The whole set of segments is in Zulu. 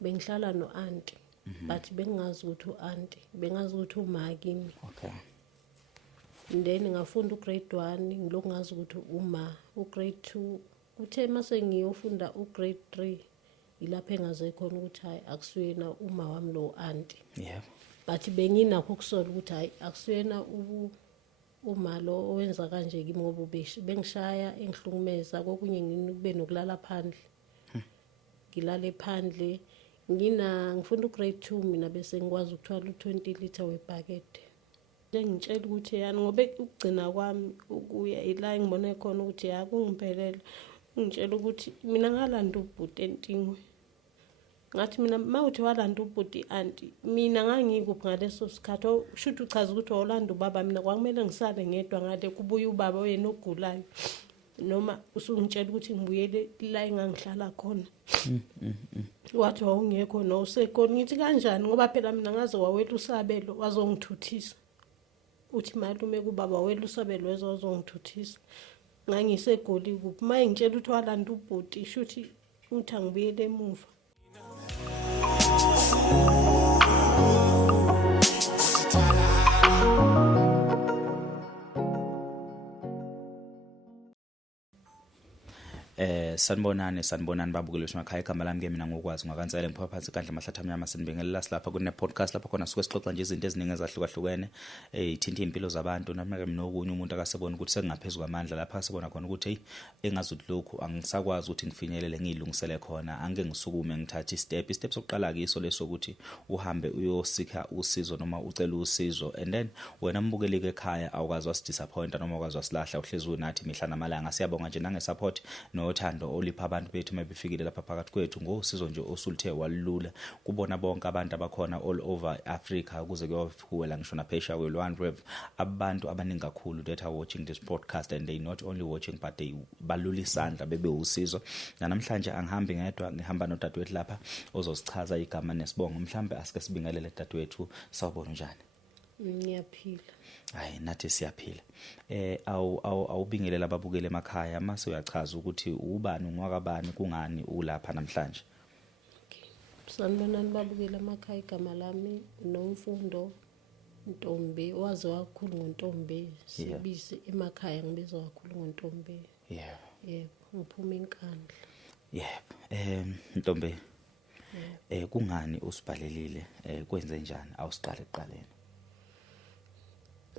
bengihlala no-auntie but bengazi ukuthi u-auntie bengazi ukuthi uma kimi. Okay. Then ngafunda ugrade 1 ngilokhu ngazi ukuthi uma ugrade 2 uthe mase ngiyofunda ugrade 3 ilapha engaze khona ukuthi hayi akusuyena uma wami lo auntie. Yeah. But benginakho ukusola ukuthi hayi akusuyena uma lo owenza kanje kimi ngoba bengishaya engihlukumeza kokunye ngikube nokulala phandle. Ngilale phandle ngifunda ugrade 2 mina bese ngikwazi ukuthwala u20 liter webucket. Ngitshela ukuthi yani ngoba ukugcina kwami ukuya ila ngibone khona ukuthi ya kungiphelela. Ngitshela ukuthi mina ngalanda ubhuti entingwe. Ngathi mina mawuthi walanda ubhuti auntie mina ngangikuphi ngaleso sikhathi ushuthi uchaza ukuthi walanda ubaba mina kwakumele ngisale ngedwa ngade kubuye ubaba oyena ogulayo noma usungitshela ukuthi ngibuyele la engangihlala khona. Wathi wawungekho no usekhona ngithi kanjani ngoba phela mina ngaze wawela usabelo wazongithuthisa. Uthi malume kubaba wawela usabelo wazongithuthisa. Ngangisegoli kuphi maye ngitshela ukuthi walanda ubhuti shuthi uthi angibuyele emuva. sanibonani babukeli besemakhaya igama lami ke mina ngokwazi ngakansele ngipha phansi kandla mahlathi amnyama sinibingelela lapha kune podcast lapha khona suke sixoxa nje izinto eziningi ezahlukahlukene ezithinta impilo zabantu noma nokunye umuntu akasebona ukuthi sengaphezulu kwamandla lapha asebona khona ukuthi engazuthi lokhu angisakwazi ukuthi ngifinyelele ngilungisele khona angeke ngisukume ngithathe step sokuqala kiso leso ukuthi uhambe uyosika usizo noma ucela usizo and then wena mbukeli ke ekhaya awukazi wasidisappoint noma awukazi wasilahla uhlezi unathi mihla namalanga siyabonga nje nange support nothando olipha abantu bethu mabefikile lapha phakathi kwethu ngosizo nje osuluthe walula kubona bonke abantu abakhona all over Africa ukuze kuyofuwela ngisho na phesha kwe-1 abantu abaningi kakhulu that are watching this podcast and they not only watching but they balula isandla bebe usizo. Namhlanje angihambi ngedwa ngihamba nodadewethu lapha ozosichaza igama nesibongo mhlambe asike sibingelele dadewethu sawubona njani. Ngiyaphila. Hayi nathi siyaphila. Awubingelela ababukeli emakhaya mase uyachaza ukuthi ubani ungwakabani kungani ulapha namhlanje. Okay. Sanibonani babukeli emakhaya igama lami Nomfundo Ntombi waze wakhulu ngoNtombi sibize emakhaya ngibizwa kakhulu ngoNtombi. Yeah. Ngiphuma enkandla. Yeah. Ntombi. Kungani usibhalelile kwenze njani awusiqale eqaleni?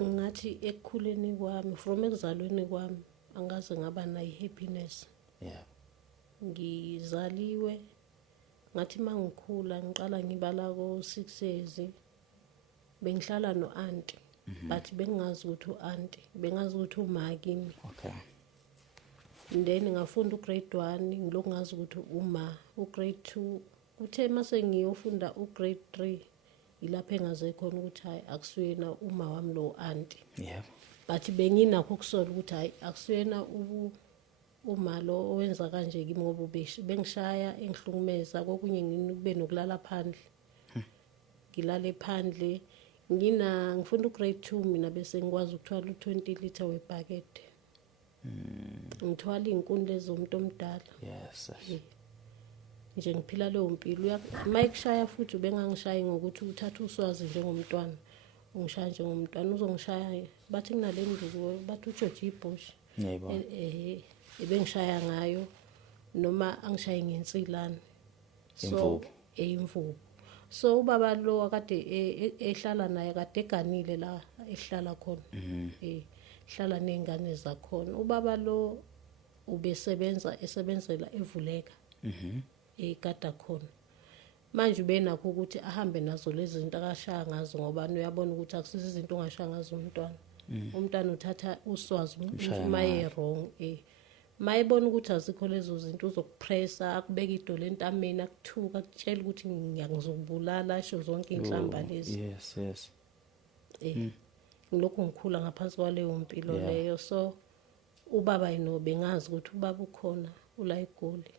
Ngathi ekukhuleni kwami from ekuzalweni kwami angaze ngaba nayo happiness. Yeah. Ngizaliwe ngathi mangikhula ngiqala ngibala ko6 years bengihlala no-auntie but bengazi ukuthi u-auntie bengazi ukuthi uma kimi. Okay. Then ngafunda ugrade 1 ngilokhu ngazi ukuthi uma ugrade 2 uthe mase ngiyofunda ugrade 3 ilapha engaze khona ukuthi hayi akusuyena uma wami lo auntie. Yeah. But benginakho ukusola ukuthi hayi akusuyena uma lo owenza kanje kimi ngoba bengishaya engihlukumeza kokunye ngikube nokulala phandle. Ngilale phandle ngifunda ugrade 2 mina bese ngikwazi ukuthwala u20 liter webucket. Ngithwala inkundla ezomuntu omdala. Yes. Nje ngiphila leyo mpilo mayikushaya futhi bengangishayi ngokuthi uthatha uswazi njengomntwana ungishaya njengomntwana uzongishaya bathi kunale nduku bathi uJoji iBosch. Yebo. Ebengishaya ngayo noma angishaye ngensilane. Imvubu. Imvubu. So ubaba lo akade ehlala naye kade eganile la ehlala khona. Hlala nezingane zakhona. Ubaba lo esebenzela evuleka. Ekada khona. Manje benakho ukuthi ahambe nazo lezi zinto akashaya ngazo ngoba uyabona ukuthi akusizo izinto ongashaya ngazo umntwana. Umntwana uthatha uswazi maye wrong. Mayebona ukuthi azikho lezo zinto uzokupressa akubeka idolo entameni akuthuka akutshela ukuthi ngiyangizobulala asho zonke inhlamba lezi. Yes. Ngilokhu ngikhula ngaphansi kwaleyo mpilo leyo so ubaba yino bengazi ukuthi ubaba ukhona ula eGoli.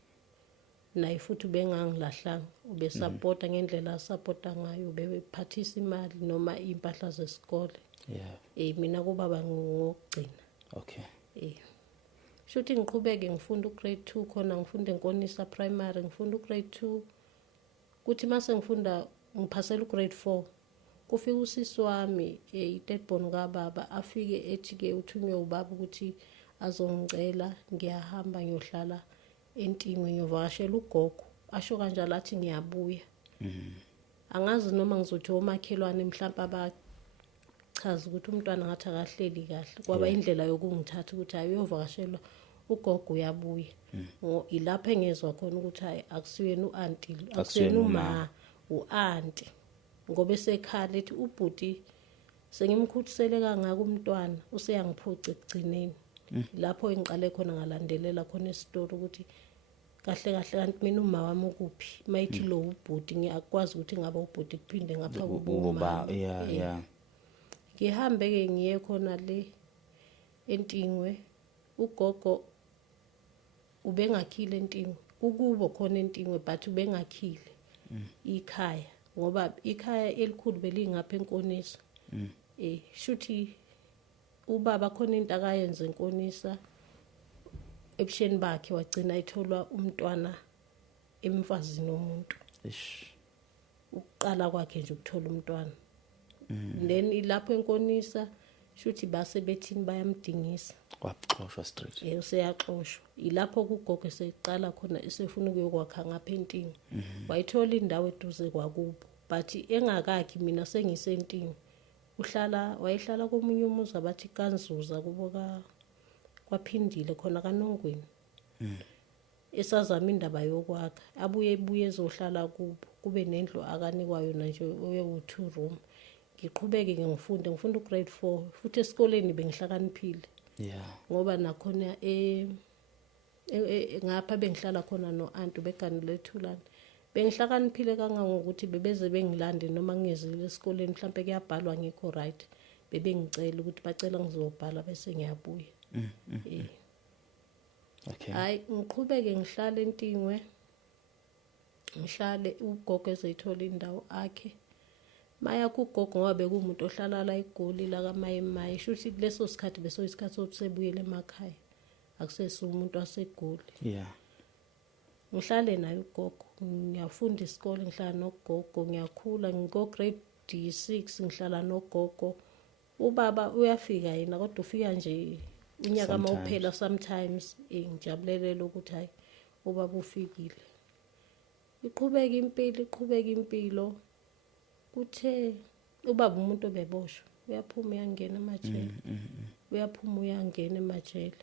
Naye futhi bengangilahlanga ubesupporta ngendlela asupporta ngayo ubephathisa imali noma impahla zesikole. Yeah. Mina kubaba ngokugcina. Okay. Shuthi ngiqhubeke ngifunda ugrade 2 khona ngifunda eNkonisa primary ngifunda ugrade 2 kuthi mase ngifunda ngiphasela ugrade 4 kufika usisi wami iDedbone kababa afike ethi ke uthunywe ubaba ukuthi azongicela ngiyahamba ngiyohlala eNtingwe ngiyovakashela ugogo asho kanjalo athi ngiyabuya angazi noma ngizothi omakhelwane mhlawumbe abachaza ukuthi umntwana ngathi akahleli kahle kwaba indlela yokungithatha ukuthi ayovakashela ugogo uyabuya ilapho engezwe khona ukuthi hayi akusiyena uanti akusiyena uma uanti ngoba esekhala ethi ubhuti sengimkhuthisele kangaka umntwana useyangiphoca ekugcineni lapho engiqale khona ngalandelela khona isitori ukuthi kahle kahle kanti mina uma wami ukuphi mayithi lo ubhuti ngiyakwazi ukuthi ngaba ubhuti kuphinde ngapha kuba ngihambe ke ngiye khona le eNtingwe ugogo ubengakhile eNtingwe kukubo khona eNtingwe but ubengakhile ikhaya ngoba ikhaya elikhulu belingapha eNkonisa shuthi ubaba khona into akayenze eNkonisa ebusheni bakhe wagcina etholwa umntwana emfazini womuntu uqala kwakhe nje ukuthola umntwana then ilapho eNkonisa shuthi base bethini bayamdingisa waxoshwa straight useyaxoshwa ilapho kugogo seqala khona esefuna ukuyokwakha ngapha eNtingwe wayithola indawo eduze kwakubo but engakakhi mina sengisentingi wayehlala komunye umuzi abathi kanzuza kubo kwaphindile khona kaNongweni esazama indaba yokwakha ebuye ezohlala kubo kube nendlu akanikwayo nje oyewu2 room ngiqhubeke ngifunda ugrade 4 futhi esikoleni bengihlakaniphile ngoba nakhona ngapha bengihlala khona noAntu beganile ethulana bengihlakaniphile kangangokuthi bebeze bengilande noma ngingezile esikoleni mhlawumbe kuyabhalwa ngikho right bebengicela ukuthi bacela ngizobhala bese ngiyabuya okay hayi ngiqhubeke ngihlale eNtingwe ngihlale ugogo ezayithola indawo akhe maya kugogo ngoba bekumuntu ohlala la eGoli la kaMaye shuthi kuleso sikhathi besoyisikhathi sokuthi sebuyele emakhaya akusese umuntu waseGoli ngihlale naye ugogo ngiyafunda isikole ngihlala nogogo ngiyakhula ngiko grade 6 ngihlala nogogo ubaba uyafika yena kodwa ufika nje unyaka mawuphela sometimes ngijabulele ukuthi hayi ubaba ufikile iqhubeka impilo kuthe ubaba umuntu obeboshwe uyaphuma uyangena emajele uyaphuma uyangena emajele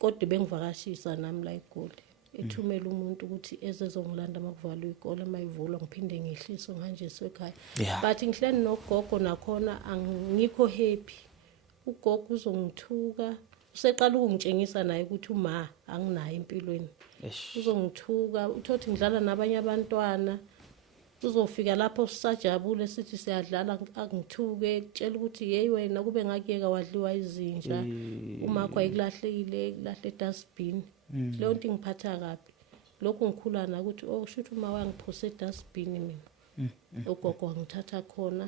kodwa bengivakashisa nami la eGoli ethumela umuntu ukuthi ezezongilanda makuvalwa ikole mayivulwa ngiphinde ngihliswe nganjese ekhaya but ngihleli nogogo nakhona angikho happy ugogo uzongithuka useqala ukungitshengisa naye ukuthi uma anginayo empilweni uzongithuka uthothi ngidlala nabanye abantwana uzofika lapho sisajabule sithi siyadlala angithuke tshela ukuthi hey wena kube ngakuyeka wadliwa izinja umakho ayikulahlekile kulahle dustbin leyo nto ngiphatha kabi lokho ngikhulana ukuthi shuthi uma wangiphose dustbin mina ugogo wangithatha khona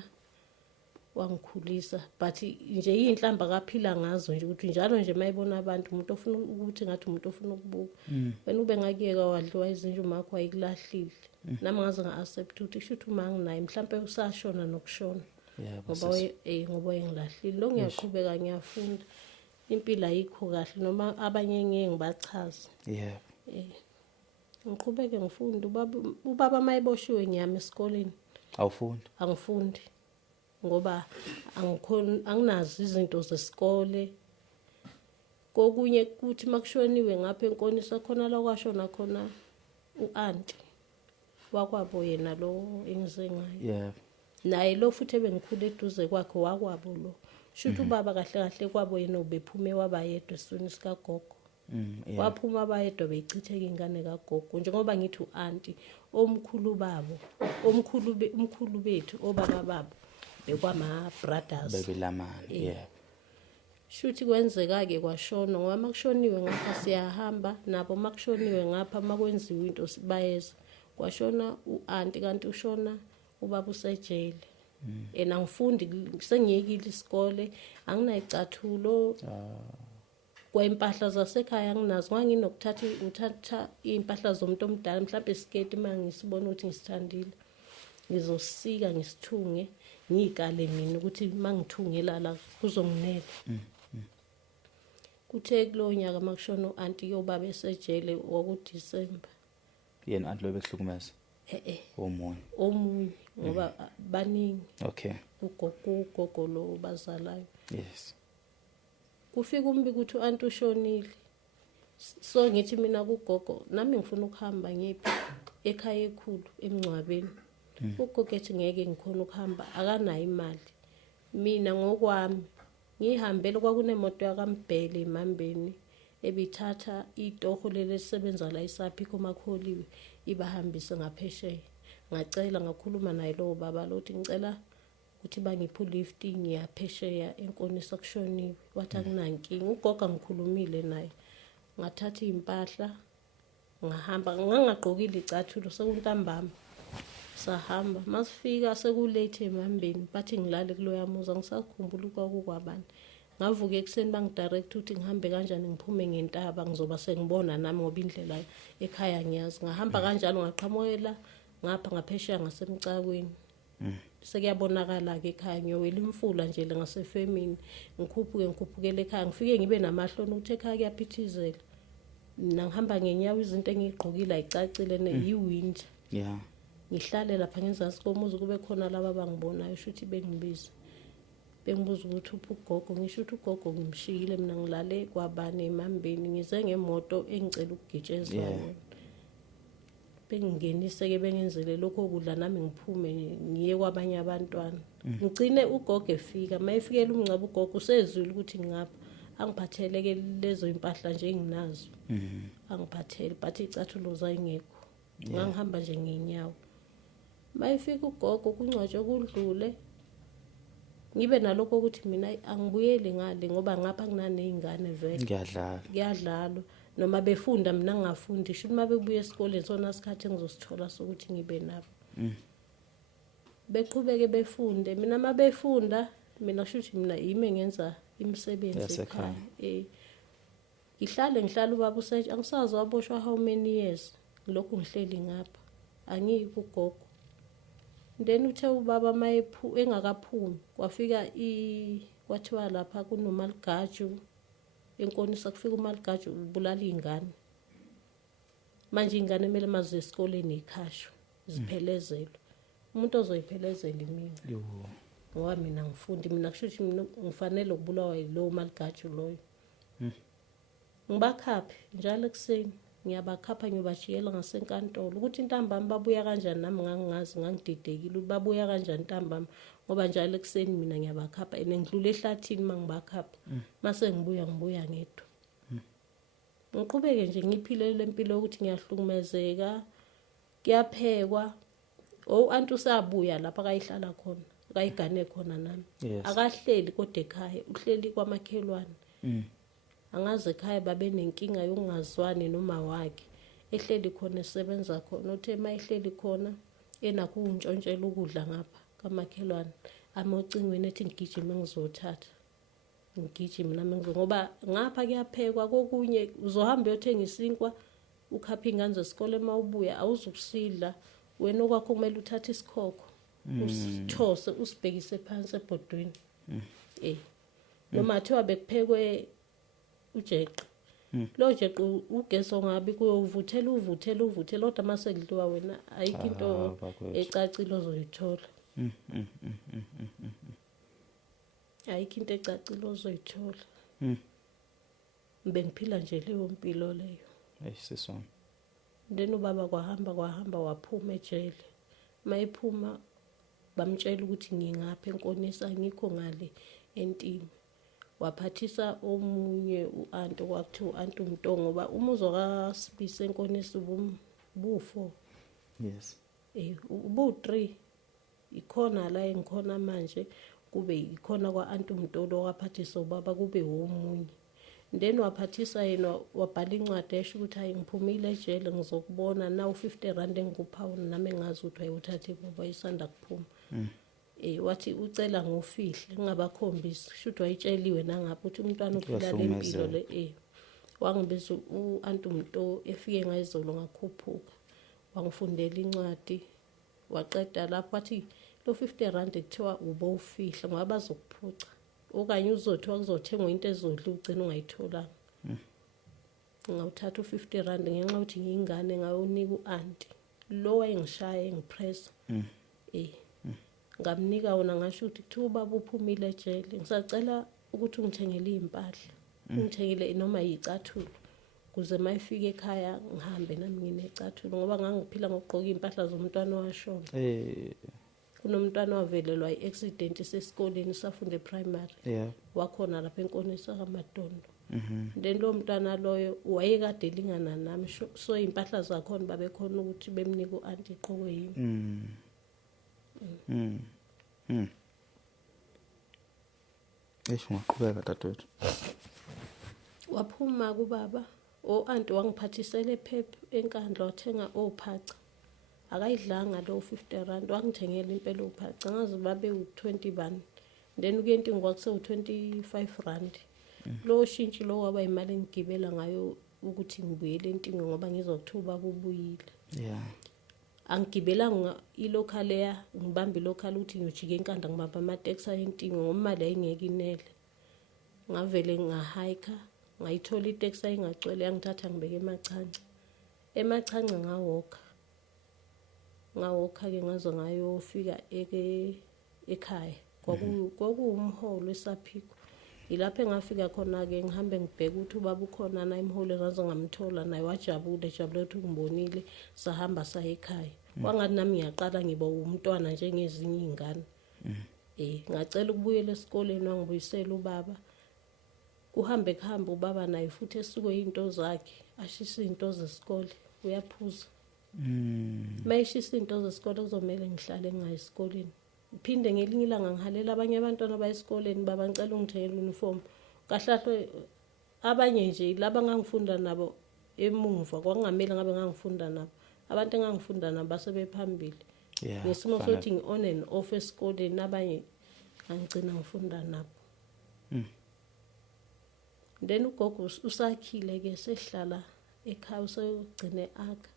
wangikhulisa but nje inhlamba kaphila ngazo nje ukuthi njalo nje mayibona abantu umuntu ofuna ukuthi ngathi umuntu ofuna ukubuka wena ube ngakuyeka wadliwa izinja umakho ayikulahlile nami ngaze nga-accept ukuthi shuthi uma nginaye mhlawumbe usashona nokushona ngoba engilahlile lo ngiyaqhubeka ngiyafunda impilo ayikho kahle noma abanye ngeke ngibachaze ngiqhubeke ngifunda ubaba mayiboshiwe ngiyama esikoleni angifundi ngoba anginazo izinto zesikole kokunye kuthi makushoniwe ngapha eNkonisa khona la kwashona khona uAnti wakwabo yena lo engize ngayo naye lo futhi ebengikhule eduze kwakhe wakwabo lo shuthi ubaba kahle kahle kwabo yena ubephume wabayedwa esweni sikagogo waphuma abayedwa beyichitheka ingane kagogo njengoba ngithi uAnti omkhulu babo umkhulu bethu obaba babo bekwama brothers bebelamana shuthi kwenzeka ke kwashona ngoba makushoniwe ngapha siyahamba nabo makushoniwe ngapha makwenziwe into sibayeza kwashona uAnti kanti ushona ubaba usejele ngifundi sengiyekile isikole anginayicathulo kwempahla zasekhaya nginazo uthatha impahla zomuntu omdala mhlawumbe isiketi mangisibona ukuthi ngisithandile ngizosika ngisithunge ngikale mina ukuthi mangithungela la kuzonginela. Kuthe kulo nyaka makushona uanti yobaba esejele wakuDisemba. Yena anti lo bekuhlukumeza omunye ngoba baningi. Okay. Ugogo lo bazalayo. Yes. Kufika umbiko ukuthi uanti ushonile. So ngithi mina kugogo nami ngifuna ukuhamba ngiphi ekhaya ekhulu emncwabeni. Ugogo ethi ngeke ngikhona ukuhamba akanayo imali. Mina ngokwami ngihambele kwakunemoto yakaMbhele eMambeni ebithatha itoho leli lisebenza la isaphi komakholiwe ibahambise ngaphesheya. Ngacela ngakhuluma naye lo baba lothi ngicela ukuthi bangiphu lift ngiyaphesheya enkonisa kushoniwe. Wathi akunankinga. Ugogo ngikhulumile naye. Ngathatha impahla ngahamba ngangagqokile icathulo sekuntambama. Sahamba masifika sekulate eMambeni bathi ngilale kuloya muza ngisakhumbula kwakukwabani. Ngavuka ekseni bangidirect ukuthi ngihambe kanjani ngiphume ngentaba ngizoba sengibona nami ngoba indlela ekhaya ngiyazi. Ngahamba kanjalo ngaqhamukela ngapha ngaphesheya ngasemcakweni. Sekuyabonakala ke ekhaya ngiyowela imfula nje ngasefemini ngikhuphukele ekhaya ngifike ngibe namahloni ukuthi ekhaya kuyaphithizela. Mina ngihamba ngenyawo izinto engigqokile ayicacile neyiwind. Yeah. Ngihlale lapha ngenzansi komuzi kube khona laba bangibonayo shuthi bengibiza. Bengibuza ukuthi uphi ugogo ngisho ukuthi ugogo ngimshiyile mina ngilale kwabani eMambeni ngize ngemoto engicela ukugitsheza yona. Bengingenise ke bengenzele lokho kudla nami ngiphume ngiye kwabanye abantwana. Ngicine ugogo efika mayefikela umncaba ugogo usezwile ukuthi ngapha angiphathele ke lezo impahla nje enginazo. Angiphathele bathi icathulo zayingekho. Ngangihamba nje ngenyawo. Mayifika ugogo kungcwatshwe kudlule ngibe nalokho ukuthi mina angibuyeli ngale ngoba ngapha kunanezingane vele ngiyadlala noma befunda mina ngingafundi shuthi mabebuya esikoleni sona isikhathi engizosithola sokuthi ngibe nabo. Beqhubeke befunde mina mabefunda mina shuthi mina yimi ngenza imisebenzi ekhaya. Ngihlale ubaba usethi angisazi waboshwa how many years lokhu ngihleli ngapha angiyiko ugogo. Then uthe ubaba engakaphumi kwafika kwathiwa lapha kunoMaligaju enkonisa kufika uMaligaju ubulala izingane. Manje izingane kumele mazi esikoleni ikhasho ziphelezelwe. Umuntu ozoyiphelezela mina. Ngoba mina ngifundi mina kushuthi mina ngifanele ukubulawa yilo Maligaju loyo. Ngibakhaphe njalo ekseni ngiyabakhapha ngiyobashiyela ngasenkantolo ukuthi intambama babuya kanjani nami ngangingazi ngangididekile babuya kanjani intambama ngoba njalo ekseni mina ngiyabakhapha ngidlula ehlathini mangibakhapha mase ngibuya ngedwa. Ngiqhubeke nje ngiphile lempilo ukuthi ngiyahlukumezeka kuyaphekwa. Anti usabuya lapha akayihlala khona akayigane khona nami. Akahleli kodwa ekhaya uhleli kwamakhelwane. Angaze ekhaya babe nenkinga yokungazwani noma wakhe ehleli khona esebenza khona uthe mayihleli khona enakho untshontshela ukudla ngapha kamakhelwane amocingweni ethi ngigijime ngizothatha ngigijime nami ngoba ngapha kuyaphekwa kokunye uzohamba uyothenga isinkwa ukhapha ingane zesikole mawubuya awuzukusidla wena okwakho kumele uthathe isikhokho usithose usibhekise phansi ebhodweni. Noma thiwa bekuphekwe ujeqe lo jeqe ugeso ngabi kuyovuthela kodwa mase kudliwa wena ayikho into ecacile ozoyithola. Ayikho into ecacile ozoyithola. Bengiphila nje leyo mpilo leyo. Sisona. Then ubaba kwahamba waphuma ejele. Mayiphuma bamtshela ukuthi ngingapha enkonisa ngikho ngale entini. Waphathisa omunye uanti kwakuthiwa uanti uMntongo ngoba umuzo kaSibise enkonisa ubu4. Yes. Ubu3 ikhona la engikhona manje kube ikhona kwaanti uMntolo waphathisa ubaba kube omunye. Then waphathisa yena wabhala incwadi esho ukuthi hayi ngiphumile ejele ngizokubona na u50 engikupha wona nami ngazi ukuthi ayuthathe ngoba isanda kuphuma. Wathi ucela ngofihle ngingabakhombisi shuthi wayitsheliwe nangapha ukuthi umntwana uphila lempilo le. wangibiza u-Antumto efike ngayizolo ngakhuphuka wangifundela incwadi waqeda lapho wathi lo 50 rand kuthiwa ubowufihla ngoba bazokuphuca okanye uzothiwa kuzothengwa into ezodla ugcina ungayitholanga ngawuthatha u50 rand ngenxa ukuthi ngiyingane ngawunika uanti lo wayengishaya engipressa ngamnika wona ngasho ukuthi kuthiwa ubaba uphumile ejele ngisacela ukuthi ungithengele impahla ungithengele noma yicathulo kuze mayifike ekhaya ngihambe nami nginecathulo ngoba ngangiphila ngokugqoka impahla zomntwana washona kunomntwana wavelelwa i-accident sesikoleni safunde primary wakhona lapha enkonisa kaMadondo then lo mntwana loyo wayekade lingana nami so impahla zakhona babekhona ukuthi bemnike uanti iqokwe yimi ungaqhubeka dadewethu. Waphuma kubaba o-anti wangiphathisele phepha enkandla wathenga ophaca akayidlanga lo 50 rand wangithengela impela ophaca ngazi babe u20 bani then ukuyenti ngwakuse u25 rand lo shintshi lo waba imali engigibela ngayo ukuthi ngibuyele entingo ngoba ngizokuthuba kubuyile angigibelanga ilocal leya ngibamba ilocal ukuthi ngiyojika enkandla ngibamba amateksi ayintingo ngoba imali ayingeke inele ngavele ngahike ngayithola itaxi ayingacwele yangithatha ngibeke emachanca ngawokha ke ngazo ngayofika ekhaya kwakuwumholo esaphiko ilapho engafika khona ke ngihambe ngibheka ukuthi ubaba ukhona na imholo ngazo ngamthola naye wajabula ukuthi ngibonile sahamba saya ekhaya kwangathi nami ngiyaqala ngiba umntwana njengezinye izingane ngacela ukubuyela esikoleni wangibuyisela ubaba uhambe ubaba naye futhi esuke into zakhe ashisa into zesikole uyaphuza mayishisa into zesikole kuzomela ngihlale ngayi esikoleni phinde ngelinye ilanga ngihalela abanye abantwana bayesikoleni baba ngicela ungithengele uniform kahlahle abanye nje laba ngangifunda nabo emuva kwangamela ngabe ngangifunda nabo abantu engangifunda nabo basebephambili ngesimo sokuthi ngi-on and off esikoleni abanye ngangigcina ngifunda nabo then ugogo usakhile ke sehlala ekhaya usegcine akha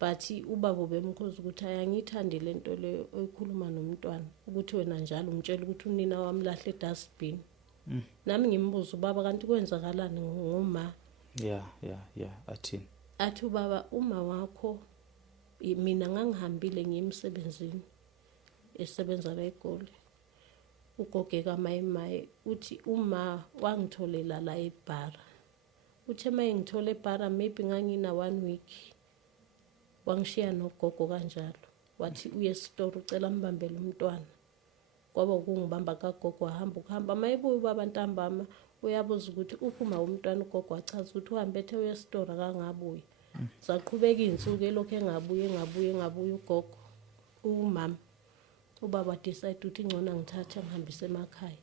but ubaba bemkhoza ukuthi ayangithandi lento le oyikhuluma nomntwana ukuthi wena njalo umtshela ukuthi unina wamlahle edustbin nami ngimbuza ubaba kanti kwenzakalani ngoma athi ubaba uma wakho mina ngangihambile ngiyemsebenzini esebenza la eGoli ugoge kaMayimayi uthi uma wangitholela la eBara uthe mayengithola eBara maybe ngangina 1 week wangishiya nogogo kanjalo wathi uye store ucela mbambele umntwana kwaba kungibamba kagogo wahamba mayibuye ubaba ntambama uyabuza ukuthi uphuma umntwana ugogo wachaza ukuthi uhambe ethe uye store kangabuye saqhubeka izinsuku elokho engabuye ugogo umama ubaba decide ukuthi ingcono ngithathe ngihambise emakhaya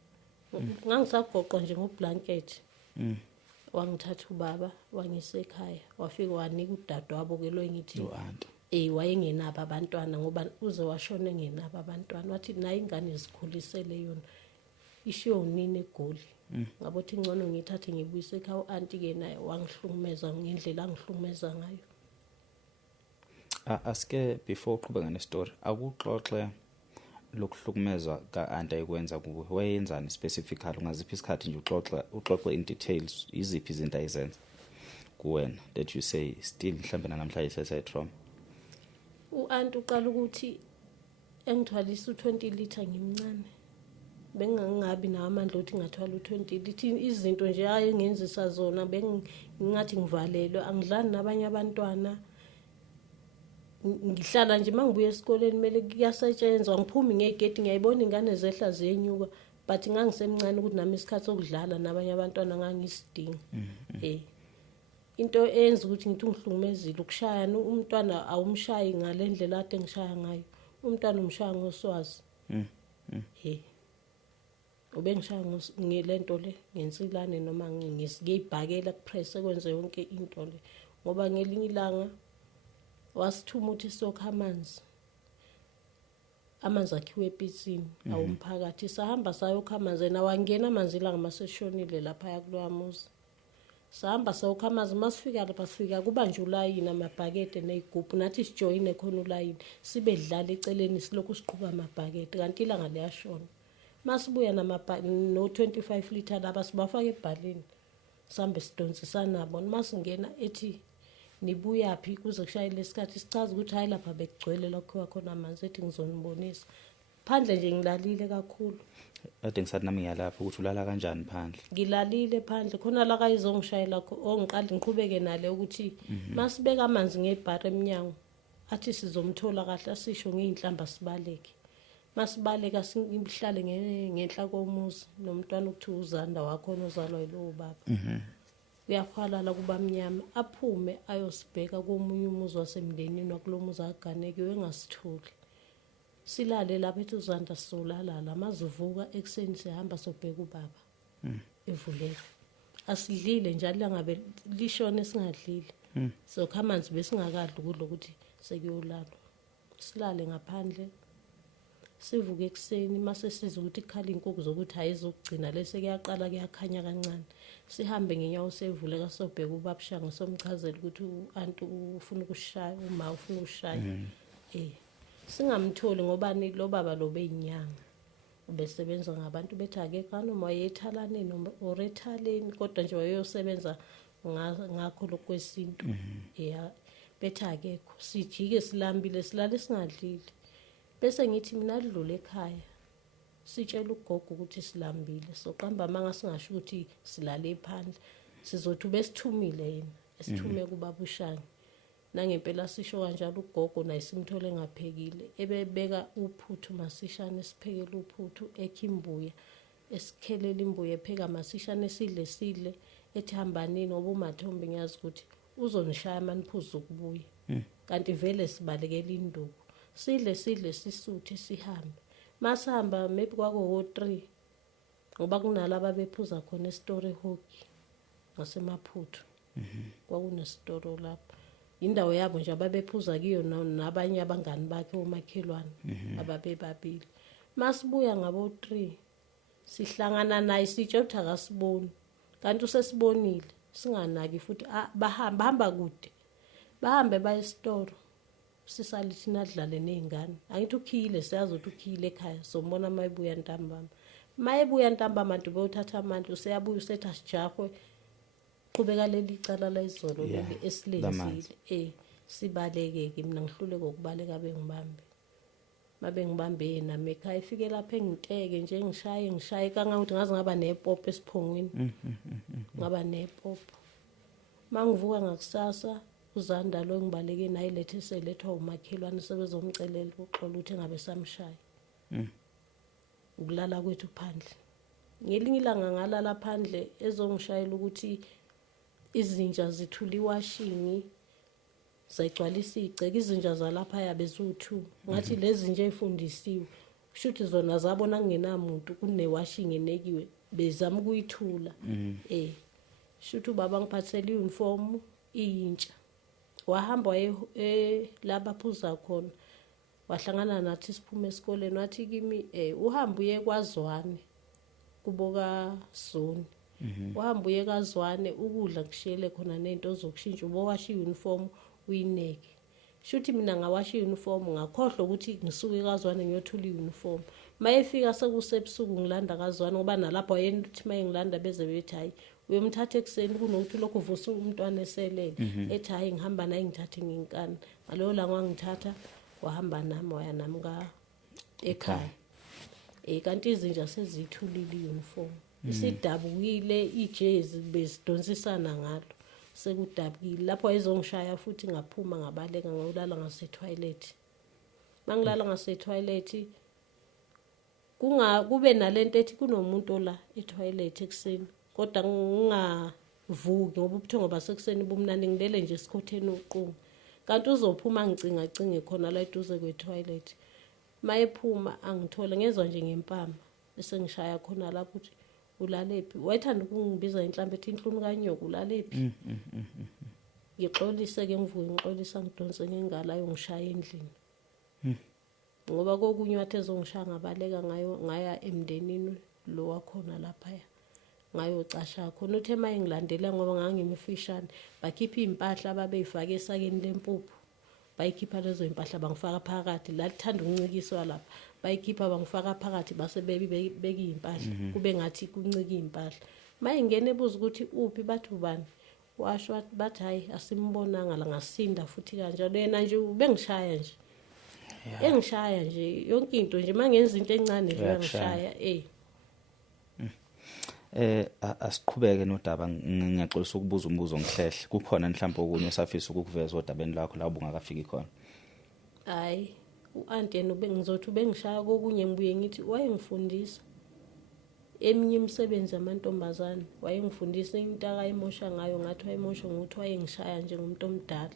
ngangisagoqwa nje ngoblanket wangithatha ubaba wangise ekhaya wafika wanika udade wabo ke lo ngithi wayengenabo abantwana ngoba uze washona engenabo abantwana wathi nayi ingane izikhulisele yona ishiyo unina eGoli ngabothi ingcono ngithathe ngibuyise ekhaya uanti ke naye wangihlukumeza ngendlela angihlukumeza ngayo aske before uqhubeka nestory akuxoxe lokuhlukumezwa kaanti ayikwenza kuwe wayenzani specifically ungaziphi isikhathi nje uxoxe in details iziphi izinto ayizenza kuwena that you say still mhlambe namhlanje sesayitrom uanti uqala ukuthi engithwalisa u20 liter ngimncane bengangabi nawo amandla ukuthi ngathwala u20 liter izinto nje ayengenzisa zona bengingathi ngivalelwe angidlani nabanye abantwana ngihlala nje mangibuya esikoleni mele kuyasetshenzwa ngiphumi ngegedi ngiyayibona ingane zehla ziyenyuka but ngangisemncane ukuthi nami isikhathi sokudlala nabanye abantwana ngangisidinga into eyenza ukuthi ngithi ngihlukumezile ukushaya umntwana awumshayi ngalendlela ade ngishaya ngayo umntwana umshaya ngoswazi ubengishaya ngilento le ngensilane noma ngiyibhakela kupress ekwenze yonke into le ngoba ngelinye ilanga wasithuma uthi sokha amanzi akhiwe epitsini awumphakathi sahamba sayokha amanzi na wangena amanzi la ngamaseshonile lapha yakuloyamuzi sahamba sawukhamaza masifika lapha sifika kuba nje ulayini amabhakede nezigubhu nathi sijoyine khona ulayini sibe dlala eceleni silokhu siqhuba amabhakede kanti ilanga liyashona masibuya no 25 liter laba sibafaka ebhaleni sambe sidonsisana nabo masingena ethi nibuyaphi kuze kushayile isikhathi sichaza ukuthi hayi lapha bekugcwele lokho khona amanzi ethi ngizonibonisa phandle nje ngilalile kakhulu ade ngisathi nami ngiyalapha ukuthi ulala kanjani phandle ngilalile phandle khona la kayizongishayela ongiqala ngiqhubeke nale ukuthi masibeka amanzi ngebhari eminyango athi sizomthola kahle asisho ngeinhlamba sibaleke masibaleka sihlale ngenhla komuzi nomntwana ukuthiwa uzanda wakho ozalwa yilowo baba uyakhwalala kuba mnyama aphume ayosibheka komunye umuzi wasemndenini wakulomuzi akaganeke wengasitholi silale lapha ethi uzanda solalala mazivuka ekseni sihamba sobheka ubaba evuleka asidlile njalo langabe lishone singadlile sokhamanzi besingakadli ukudla ukuthi sekuyolala silale ngaphandle sivuke ekseni mase siza ukuthi ikhala inkukhu zokuthi ayizokugcina lese kuyaqala kuyakhanya kancane sihambe ngenyawo sevuleka sobheka ubabshanga somchazela ukuthi uanti ufuna ukushaya uma ufuna ukushaya singamtholi ngoba ni lo baba lo beyinyanga ubesebenza ngabantu bethi akekho noma yethalaneni noma orethaleni kodwa nje wayeyosebenza ngakho lokwesintu bethi akekho sijike silambile silale singadlile bese ngithi mina adlule ekhaya sitshela ugogo ukuthi silambile soqamba manga singasho ukuthi silale phandle sizothi besithumile yena esithume kubabushanga nangempela sisho kanjalo ugogo naye simthole ngaphekile ebebeka uphuthu masishane siphekele uphuthu ekhimbuya esikhelela imbuya epheka masishane sidle ethi hambanini ngoba uMathombe ngiyazi ukuthi uzonishaya maniphuza ukubuya kanti vele sibalekela induku sidle sisuthe sihambe masihamba maybe kwako 3 ngoba kunalabo bephuza khona eStory Hockey ngasemaphuthu kwakunesitoro lapho indawo yabo nje ababephuza kiyo nabanye abangani bakhe omakhelwane ababebabili masibuya ngabo 3 sihlangana naye sitshe ukuthi akasiboni kanti usesibonile singanaki futhi bahamba kude bahambe baye esitoro sisalithi nadlale nezingane angithi ukhile siyazi ukuthi ukhile ekhaya sombona mayibuya ntambama mayibuya ntambama nto beyothatha amandla useyabuya usethi asijahwe qhubeka leli cala la izolo leli esilenzile sibaleke mina ngihluleke ukubaleka bengibambe mabengibambe yena mekhaya ifike lapha engiteke nje ngishaye kangangokuthi ngaze ngaba nepopo esiphongweni ngaba nepopo mangivuka ngakusasa uzanda lo ngibaleke naye lethe selethwa umakhelwane sebezomcelela uxola ukuthi ngabe samshaya ukulala kwethu phandle ngelinye ilanga ngalala phandle ezongishayela ukuthi izinja zithula iwashini zayigcwalisa igceke izinja zalapha yabe zu2 ngathi lezi nje efundisiwe shuthi zona zabona kungenamuntu kunewashing enekiwe bezama ukuyithula shuthi ubaba ngiphathele iuniform iyintsha wahamba lapha khona wahlangana nathi siphuma esikoleni wathi kimi uhamba uye kwaZwane kuboka Zone wahamba uye kaZwane ukudla kushiyele khona nento ozokushintsha ubowasha iuniform uyineke shuthi mina ngawasha iuniform ngakhohlwa ukuthi ngisuke kaZwane ngiyothula iuniform mayefika sekusebusuku ngilanda kaZwane ngoba nalapho wayethi mayengilanda beze bethi hayi uyomthatha ekseni kunokuthi lokho uvusa umntwana eselele ethi hayi ngihamba naye ngithathe nginkani ngalowo la ngangithatha wahamba nami waya nami ekhaya kanti izinja sezithulile iuniform isidabukile ijezi besidonsisana ngalo sekudabukile lapho ayizongishaya futhi ngaphuma ngabaleka ngawulala ngase toilet mangilala ngase toilet kube nalento ethi kunomuntu la etoilet ekseni kodwa ngingavuki ngoba ubuthongo basekuseni bumnandi ngilele nje esikhotheni uqungu kanti uzophuma ngicinga khona la eduze kwetoilet mayephuma angithola ngezwe nje ngempama bese ngishaya khona lapho ukuthi ulalephi wayethanda ukungibiza inhlambe ethi inhlunu kanyoka ulalephi ngixolise ke ngivuke ngixolisa ngidonse ngengala yongishaya endlini ngoba kokunye wathi ezongishaya ngabaleka ngaya emndenini lo wakhona lapha ngayocasha khona. Uthe maye ngilandela ngoba ngangimfishane, bakhipha impahla ababeyifaka esakeni lempuphu, bayikhipha lezo impahla bangifaka phakathi. La lithanda ukuncikiswa lapha, bayikhipha bangifaka phakathi base beki impahla kube ngathi kuncika impahla. Maye ngene ebuza ukuthi uphi, bathi ubani, washo bathi hayi asimbonanga la, ngasinda futhi kanjalo. Yena nje ubengishaya nje, engishaya nje yonke into nje, mangenza into encane nje uyangishaya. Asiqhubeke nodaba. Ngiyaxolisa ukubuza umbuzo ngihlehle. Kukhona mhlawumbe okunye osafisa ukuveza odabeni lakho la ubungakafiki khona? Hayi, u-anti yena ngizothi ubengishaya kokunye, ngibuye ngithi wayengifundisa eminye imisebenzi yamantombazane, wayengifundisa into akayimosha ngayo, ngathi wayemosha ngokuthi wayengishaya njengomuntu omdala.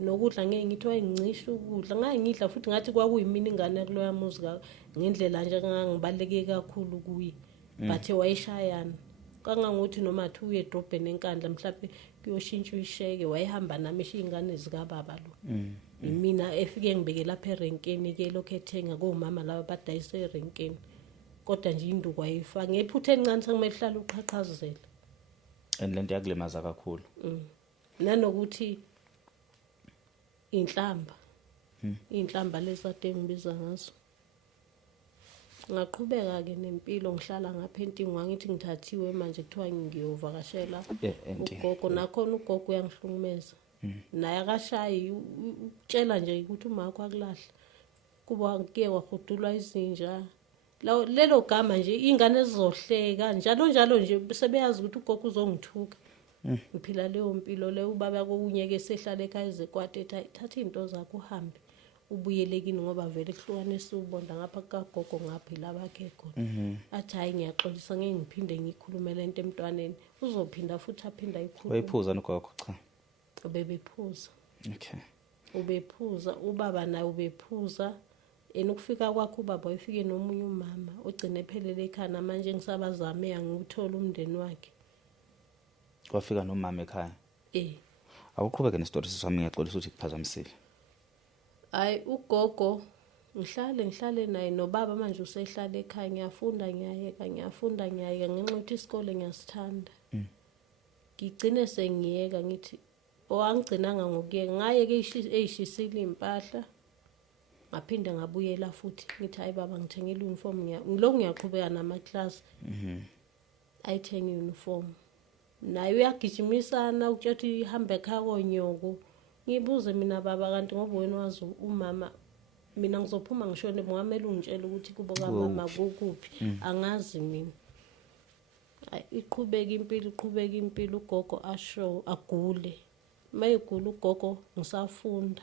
Nokudla ngeke ngithi wayengicisha ukudla, ngangidla futhi ngathi kwakuyimini ingane kuloya muzi ngendlela nje ngangibaleke kakhulu kuye. Bathe wayeshayana kangangokuthi noma athi uye edrobheni enkandla mhlawumbe kuyoshintsha isheke, wayehamba nami ishingane zikababa lo. Mina efike ngibeke lapha erenkeni ke lokho ethenga komama laba badayisa erenkeni, kodwa nje induku wayifaka ngephutha encane sekumele hlala uqhaqhazela. Lento yakulimaza kakhulu. Nanokuthi inhlamba lesade ngibiza ngazo. Ngaqhubeka ke nempilo, ngihlala ngapha eNtingwa, ngithi ngithathiwe manje kuthiwa ngiyovakashela ugogo. Nakhona ugogo uyangihlukumeza, naye akashayi, utshela nje ukuthi umakho akulahla kuba kuye kwahudulwa izinja. Lelo gama nje ingane zizohleka njalo nje, sebeyazi ukuthi ugogo uzongithuka. Ngiphila leyo mpilo leyo. Ubaba kokunye ke sehlala ekhaya ezekwate thatha into zakho uhambe ubuyelekini ngoba vele kuhlukanisa ubonda ngapha kukagogo ngapha labakhe khona. Athi hayi ngiyaxolisa, ngeke ngiphinde ngikhulume lento emntwaneni, uzophinda futhi aphinda ayikhulume. Wayiphuza nogogo cha? Ubebephuza. Okay. Ubephuza, ubaba naye ubephuza. Ukufika kwakhe ubaba wayefike nomunye umama ogcine ephelele ekhaya, manje ngisabazame anguthola umndeni wakhe. Kwafika nomama ekhaya? Awuqhubeke nesitory sami, ngiyaxolisa ukuthi kuphazamisile. Hayi ugogo ngihlale naye, nobaba manje usehlala ekhaya. Ngiyafunda ngiyayeka ngenxa yokuthi isikole ngiyasithanda. Ngigcine sengiyeka, ngithi owangigcinanga ngokuyeka, ngayeke eyishisile impahla, ngaphinde ngabuyela futhi ngithi hayi baba ngithengile uniform, ngiloko ngiyaqhubeka namaklasi. Ayithenga uniform naye uyagijimisana ukutshela ukuthi ihambe ekhaya konyoko. Ngibuze mina baba, kanti ngoba wena wazi umama, mina ngizophuma ngishone, bungamele ungitshela ukuthi kubo kamama kukuphi, angazi mina. Iqhubeka impilo ugogo asho agule. Mayegula ugogo ngisafunda,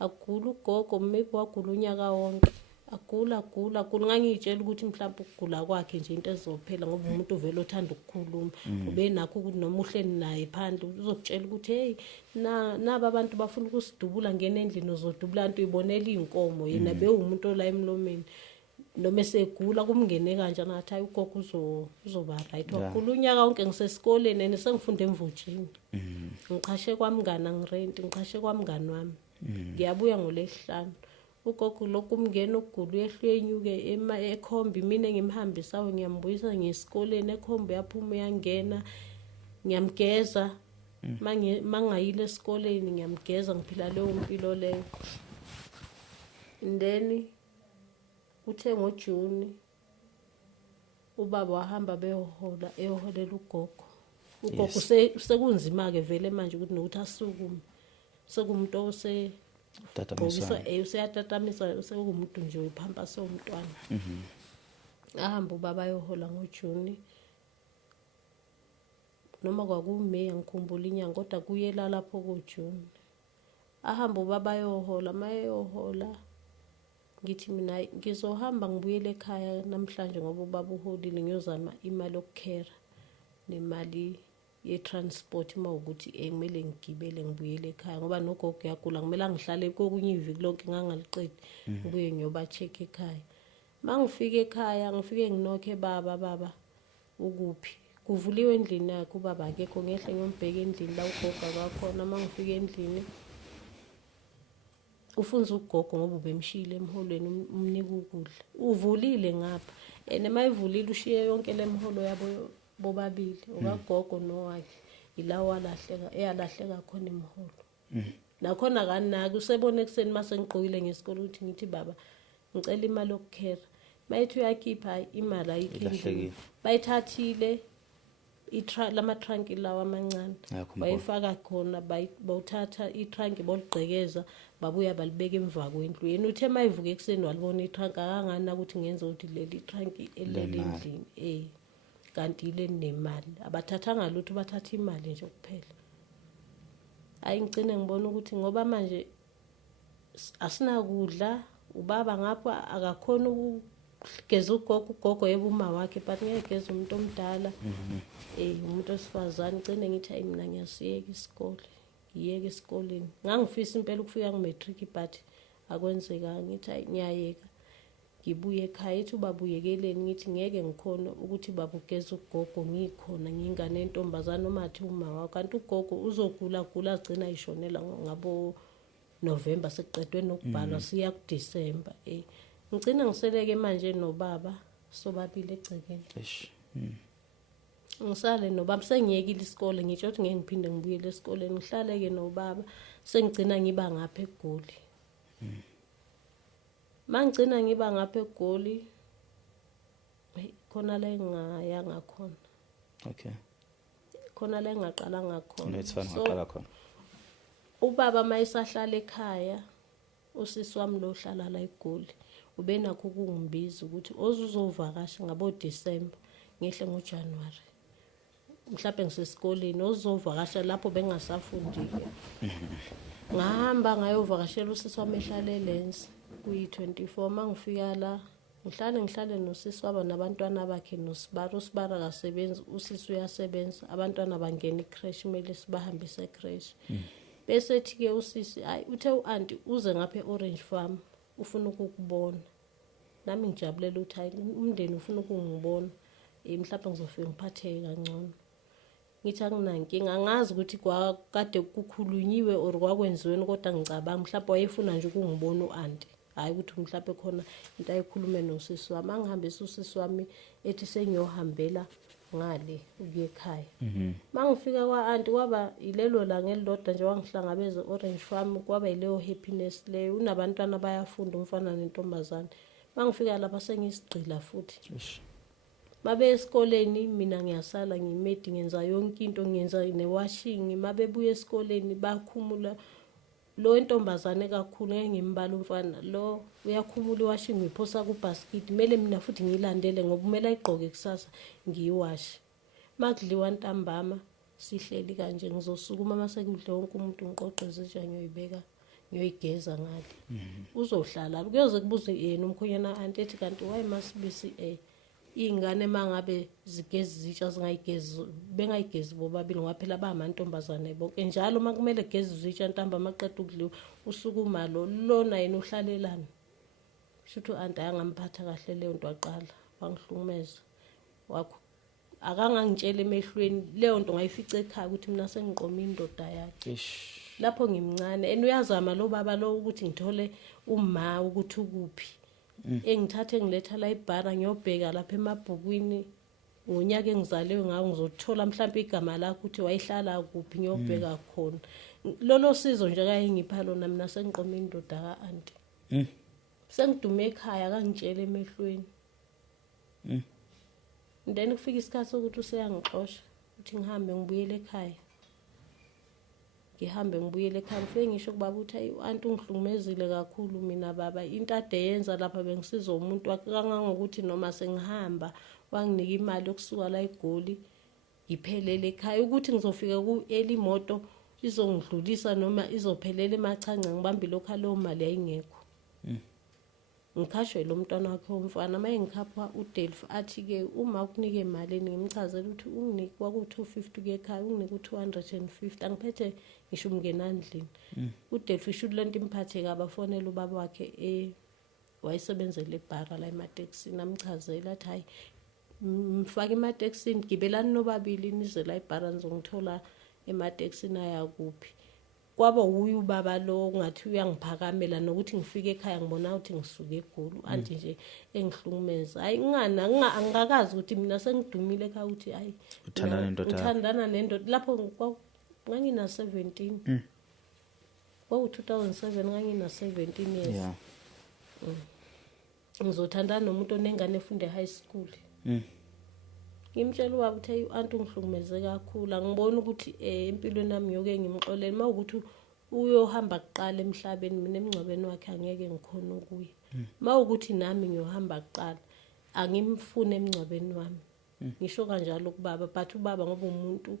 agula ugogo, maybe wagula unyaka wonke, agula ngangiyitshela ukuthi mhlawumbe ukugula kwakhe nje into ezophela ngoba umuntu uvela othanda ukukhuluma. Ubenakho ukuthi noma uhleni naye phandle uzokutshela ukuthi hey naba abantu bafuna ukusidubula, ngene endlini uzodubula, abantu uyibonela inkomo. Yena bewumuntu ola emlomeni, noma esegula kumngene kanjani ngathi hayi ugogo uzoba right. Wagula unyaka wonke ngisesikoleni and sengifunde emvutshini. Ngichashe kwamngana ngirent, ngichashe kwamngani wami. Ngiyabuya ngoLesihlanu. Ugogo lokhu umngena ukugula uyehlenyuke ekhombi, mina ngimhambisa ngiyambuyisa ngesikoleni ekhombi, yaphuma uyangena ngiyamgeza. Mangayile esikoleni ngiyamgeza, ngiphila leyo mpilo leyo. Then uthe ngoJuni ubaba wahamba eyoholela ugogo. Ugogo sekunzima ke vele manje ukuthi nokuthi asukume, sekumuntu useyatatamisa, sekumuntu nje uphamba somntwana. Ahamba ubaba ayohola ngoJuni, noma kwakuMeyi angikhumbula inyanga, kodwa kuyela lapho ngoJuni. Ahamba ubaba ayohola, mayeyohola ngithi mina ngizohamba ngibuyele ekhaya namhlanje ngoba ubaba uholile, ngiyozama imali yokukhera nemali ye-transport mawukuthi kumele ngigibele ngibuyele ekhaya ngoba nogogo uyagula, kumele ngihlale kokunye iviki lonke ngangaliqedi ngibuye ngiyoba check ekhaya. Mangifika ekhaya ngifike nginokhe baba ukuphi, kuvuliwe endlini yakhe, ubaba akekho. Ngehle ngiyombheka endlini la ugogo akakhona. Mangifika endlini ufunza ugogo ngoba ubemshiyile emholweni umnika ukudla, uvulile ngapha Nemayivulile ushiye yonke lemholo yabo bobabili okagogo nowakhe ilawo eyalahleka khona imholo. Nakhona kanaki usebone ekseni mase ngiqokile ngesikole ukuthi ngithi baba ngicela imali yokukhera. Bayithi uyakhipha imali ayikho. Bayithathile lama trunk lawa amancane. Bayifaka khona bawuthatha itrunk boligqekeza babuya balibeka emva kwendlu. Yena uthe mayivuka ekseni walibona itrunk akangana ukuthi ngenze ukuthi leli trunk elele endlini kanti ile nemali. Abathathanga lutho bathatha imali nje kuphela. Ngicine ngibona ukuthi ngoba manje asinakudla ubaba ngapha akakhona ukugeza ugogo yebo uma wakhe but ngeke geza umuntu omdala umuntu osifazane. Ngicine ngithi hayi mina ngiyasiyeka isikole ngiyeke esikoleni. Ngangifisa impela ukufika ku-matric but akwenzekanga. Ngithi hayi ngiyayeka ngibuye ekhaya. Ethi ubabuyekeleni ngithi ngeke ngikhona ukuthi babugeza ugogo ngikhona ngingane entombazana noma athi uma wakho kanti ugogo uzogula agcina ayishonela ngabo November sekuqedwe nokubhalwa siya ku December. Ngicina ngiseleke manje nobaba sobabili egcekeni. Ngisale nobaba sengiyekile isikole ngitsho ukuthi ngeke ngiphinde ngibuyele esikoleni ngihlaleke nobaba sengigcina ngiba ngapha eGoli. Mangigcina ngiba ngapha eGoli khona la engaya ngakhona. Okay. Khona la engaqala ngakhona. Nethana ngaqala khona. Ubaba mayisahlala ekhaya usisi wami lo hlala la eGoli ubenakho ukungibiza ukuthi ozuzovakasha ngabo December ngehle ngoJanuary. Mhlawumbe ngisesikoleni ozovakasha lapho bengasafundile. Ngahamba ngayovakashela usisi wami ehlala eLens kuyi-24 mangifika la ngihlale nosisi waba nabantwana bakhe noSibara. uSibara akasebenzi usisi uyasebenza abantwana bangena icreche kumele sibahambise ecreche. Bese ethi ke usisi hayi uthe uanti uze ngapha eOrange Farm ufuna ukukubona. Nami ngijabulela ukuthi hayi umndeni ufuna ukungibona mhlawumbe ngizofika ngiphatheke kancane. Ngithi akunankinga ngazi ukuthi kade kukhulunyiwe or kwakwenziweni kodwa ngicabanga mhlawumbe wayefuna nje ukungibona uanti hayi ukuthi mhlawumbe khona into ayikhulume nosisi wami. Angihambisa usisi wami ethi sengiyohambela ngale ukuye ekhaya. Mangifika kwaanti kwaba ilelo langa elilodwa nje wangihlangabeza Orange Farm kwaba yileyo happiness leyo. Unabantwana bayafunda umfana nentombazane. Mangifika lapha sengisigcila futhi. Mabe esikoleni mina ngiyasala ngimedi ngenza yonke into ngenza newashing. Mabebuya esikoleni bakhumula lo intombazane kakhulu ngeke ngimbala umfana lo uyakhumula iwashing ngiphosa ku basket kumele mina futhi ngilandele ngoba kumele ayigqoke kusasa ngiyiwashi. Makudliwa ntambama sihleli kanje ngizosukuma mase kudle wonke umuntu ngiqoqeze nje ngiyoyibeka ngiyoyigeza ngale. Uzohlala kuyoze kubuze yena umkhonyana anti ethi kanti why masibisi ingane mangabe zigezi zitsha zingayigezi bengayigezi bobabili ngoba phela bayamantombazane bonke njalo makumele gezi zitsha ntamba maqeda ukudliwa usukuma lona yena uhlalelana. Shuthu anti ayangamphatha kahle leyo nto aqala wangihlukumeza wakho akangangitshela emehlweni leyo nto ngayifica ekhaya ukuthi mina sengiqoma indoda yakhe. Lapho ngimncane uyazama lo baba lo ukuthi ngithole uma ukuthi ukuphi. Engithathe ngiletha la eBhara ngiyobheka lapha emabhukwini ngonyaka engizalewe ngawo ngizothola mhlawumbe igama lakho ukuthi wayihlala kuphi ngiyobheka khona. Lolo sizo nje akayengipha lona mina sengiqoma indoda kaanti. Sengidume ekhaya akangitshela emehlweni. Then kufika isikhathi sokuthi useyangixosha ukuthi ngihambe ngibuyele ekhaya. Ngibuyele ekhaya ngifike ngisho kubaba ukuthi hayi anti ungihlukumezile kakhulu mina baba into ade yenza lapha bengisiza umuntu akangangokuthi noma sengihamba wanginika imali yokusuka la eGoli ngiphelele ekhaya ukuthi ngizofika ku elimoto izongidlulisa noma izophelela emachanca ngibambe lokho leyo mali ayingekho. Ngikhashwe lo mntwana wakhe womfana maye ngikhapha uDelphi athi ke uma ukunike imali ngimchazela ukuthi unginike kwaku250 ke ekhaya unginike u250 angiphethe ngisho umngenandlini. uDelphi shuthi lento imphathe kabe afonela ubaba wakhe wayesebenzele eBhara la emateksi namchazela athi hayi mfaka emateksini gibelani nobabili nize la eBhara nizongithola emateksini aya kuphi. kwaba uye ubaba lo ngathi uyangiphakamela nokuthi ngifike ekhaya ngibona ukuthi ngisuke eGoli anti nje engihlukumeza hayi angakazi ukuthi mina sengidumile ekhaya ukuthi hayi uthandana nendoda lapho ngangina 17 2007 ngangina 17 years yeah ngizothandana nomuntu onengane efunde high school ngimtshela ubaba ukuthi anti ungihlukumeze kakhulu angibona ukuthi empilweni nami yoke ngimxolele mawukuthi uyohamba kuqala emhlabeni mina emngcwabeni wakhe angeke ngikhona ukuya mawukuthi nami ngiyohamba kuqala angimfune emngcwabeni wami ngisho kanjalo kubaba but ubaba ngoba umuntu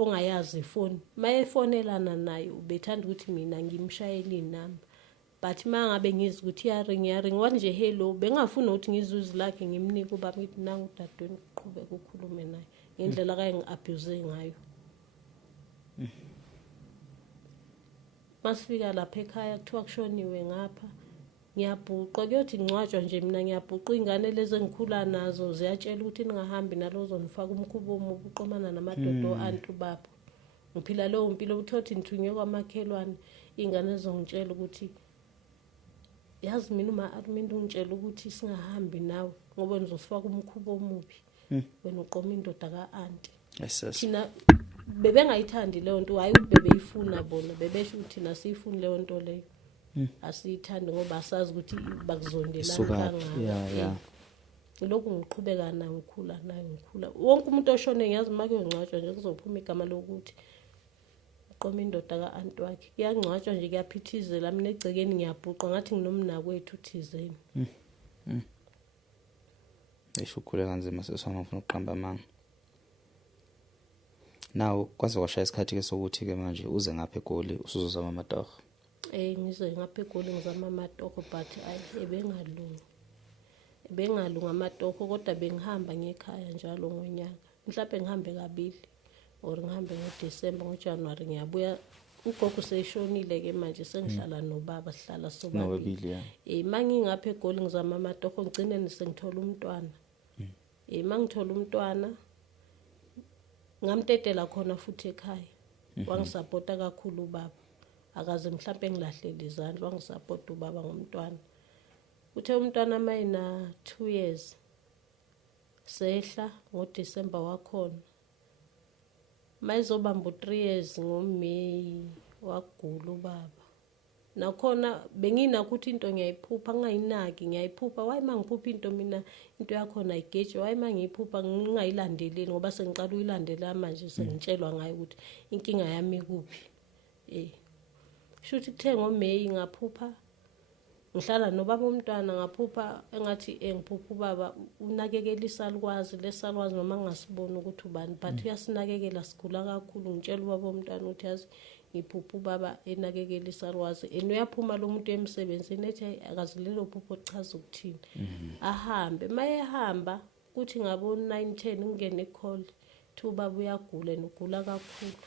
ongayazi ifoni mayefonelana naye ubethanda ukuthi mina ngimshayele inamba but mangabe ngizwe ukuthi yaring wanje hello bengafuna ukuthi ngizuze lakhe ngimnike ubaba ngithi nangu dadweni uqhubeka ukukhulume naye ngendlela kaye ngiabuse ngayo masifika lapha ekhaya kuthiwa kushoniwe ngapha ngiyabhuqa kuyothi ngcwatshwa nje mina ngiyabhuqa ingane lezi engikhula nazo ziyatshela ukuthi ningahambi nalozo nifaka umkhubo omubi uqomana namadodo antu baba ngiphila leyo mpilo uthothi ngithunywe kwamakhelwane ingane ezongitshela ukuthi yazi mina uma admin ungitshela ukuthi singahambi nawe ngoba nizosifaka umkhubo omubi wena uqoma indoda kaanti thina bebengayithandi leyo nto hayi bebeyifuna bona bebesho ukuthi thina siyifuni leyo nto leyo asiyithandi ngoba asazi ukuthi bakuzondelana kangaka lokhu ngiqhubeka nayo ngikhula wonke umuntu oshone ngiyazi make ungcwatshwa nje kuzophuma igama lokuthi uqoma indoda kaanti wakhe kuyangcwatshwa nje kuyaphithizela mina egcekeni ngiyabhuqa ngathi nginomnako wethu thizeni esho ukhule kanzima sesona ufuna uqamba amanga now kwaze kwashaya isikhathi ke sokuthi ke manje uze ngapha eGoli usuzozama amatoho ngize ngapha eGoli ngizama amatoho but ebengalunga amatoho kodwa bengihamba ngekhaya njalo ngonyaka mhlawumbe ngihambe kabili or ngihambe ngoDecember ngoJanuary ngiyabuya ugogo seshonile ke manje sengihlala nobaba sihlala sobabili mangingapha eGoli ngizama amatoho ngicine nisengithola umntwana mangithola umntwana ngamtetela khona futhi ekhaya wangisupporta kakhulu ubaba akaze mhlawumbe ngilahlele izandla wangisupporta ubaba ngomntwana uthe umntwana mayina 2 years sehla ngoDecember wakhona mayizobamba 3 years ngoMay wagula ubaba nakhona benginakho ukuthi into ngiyayiphupha ngingayinaki ngiyayiphupha wayi mangiphupha into mina into yakho nayigeje wayi mangiyiphupha ngingayilandeleni ngoba sengiqala uyilandela manje sengitshelwa ngayo ukuthi inkinga yami kuphi shuthi kuthe ngoMay ngaphupha ngihlala nobaba umntwana ngaphupha engathi ngiphupha ubaba unakekela isalukwazi lesalukwazi noma ngasibona ukuthi ubani but uyasinakekela sigula kakhulu ngitshela ubaba umntwana ukuthi yazi ngiphupha ubaba enakekela isalukwazi uyaphuma lo muntu emsebenzini ethi akazilelo phupho ochaza ukuthini ahambe mayehamba kuthi ngabo 9:10 ngene icall thi ubaba uyagula nogula kakhulu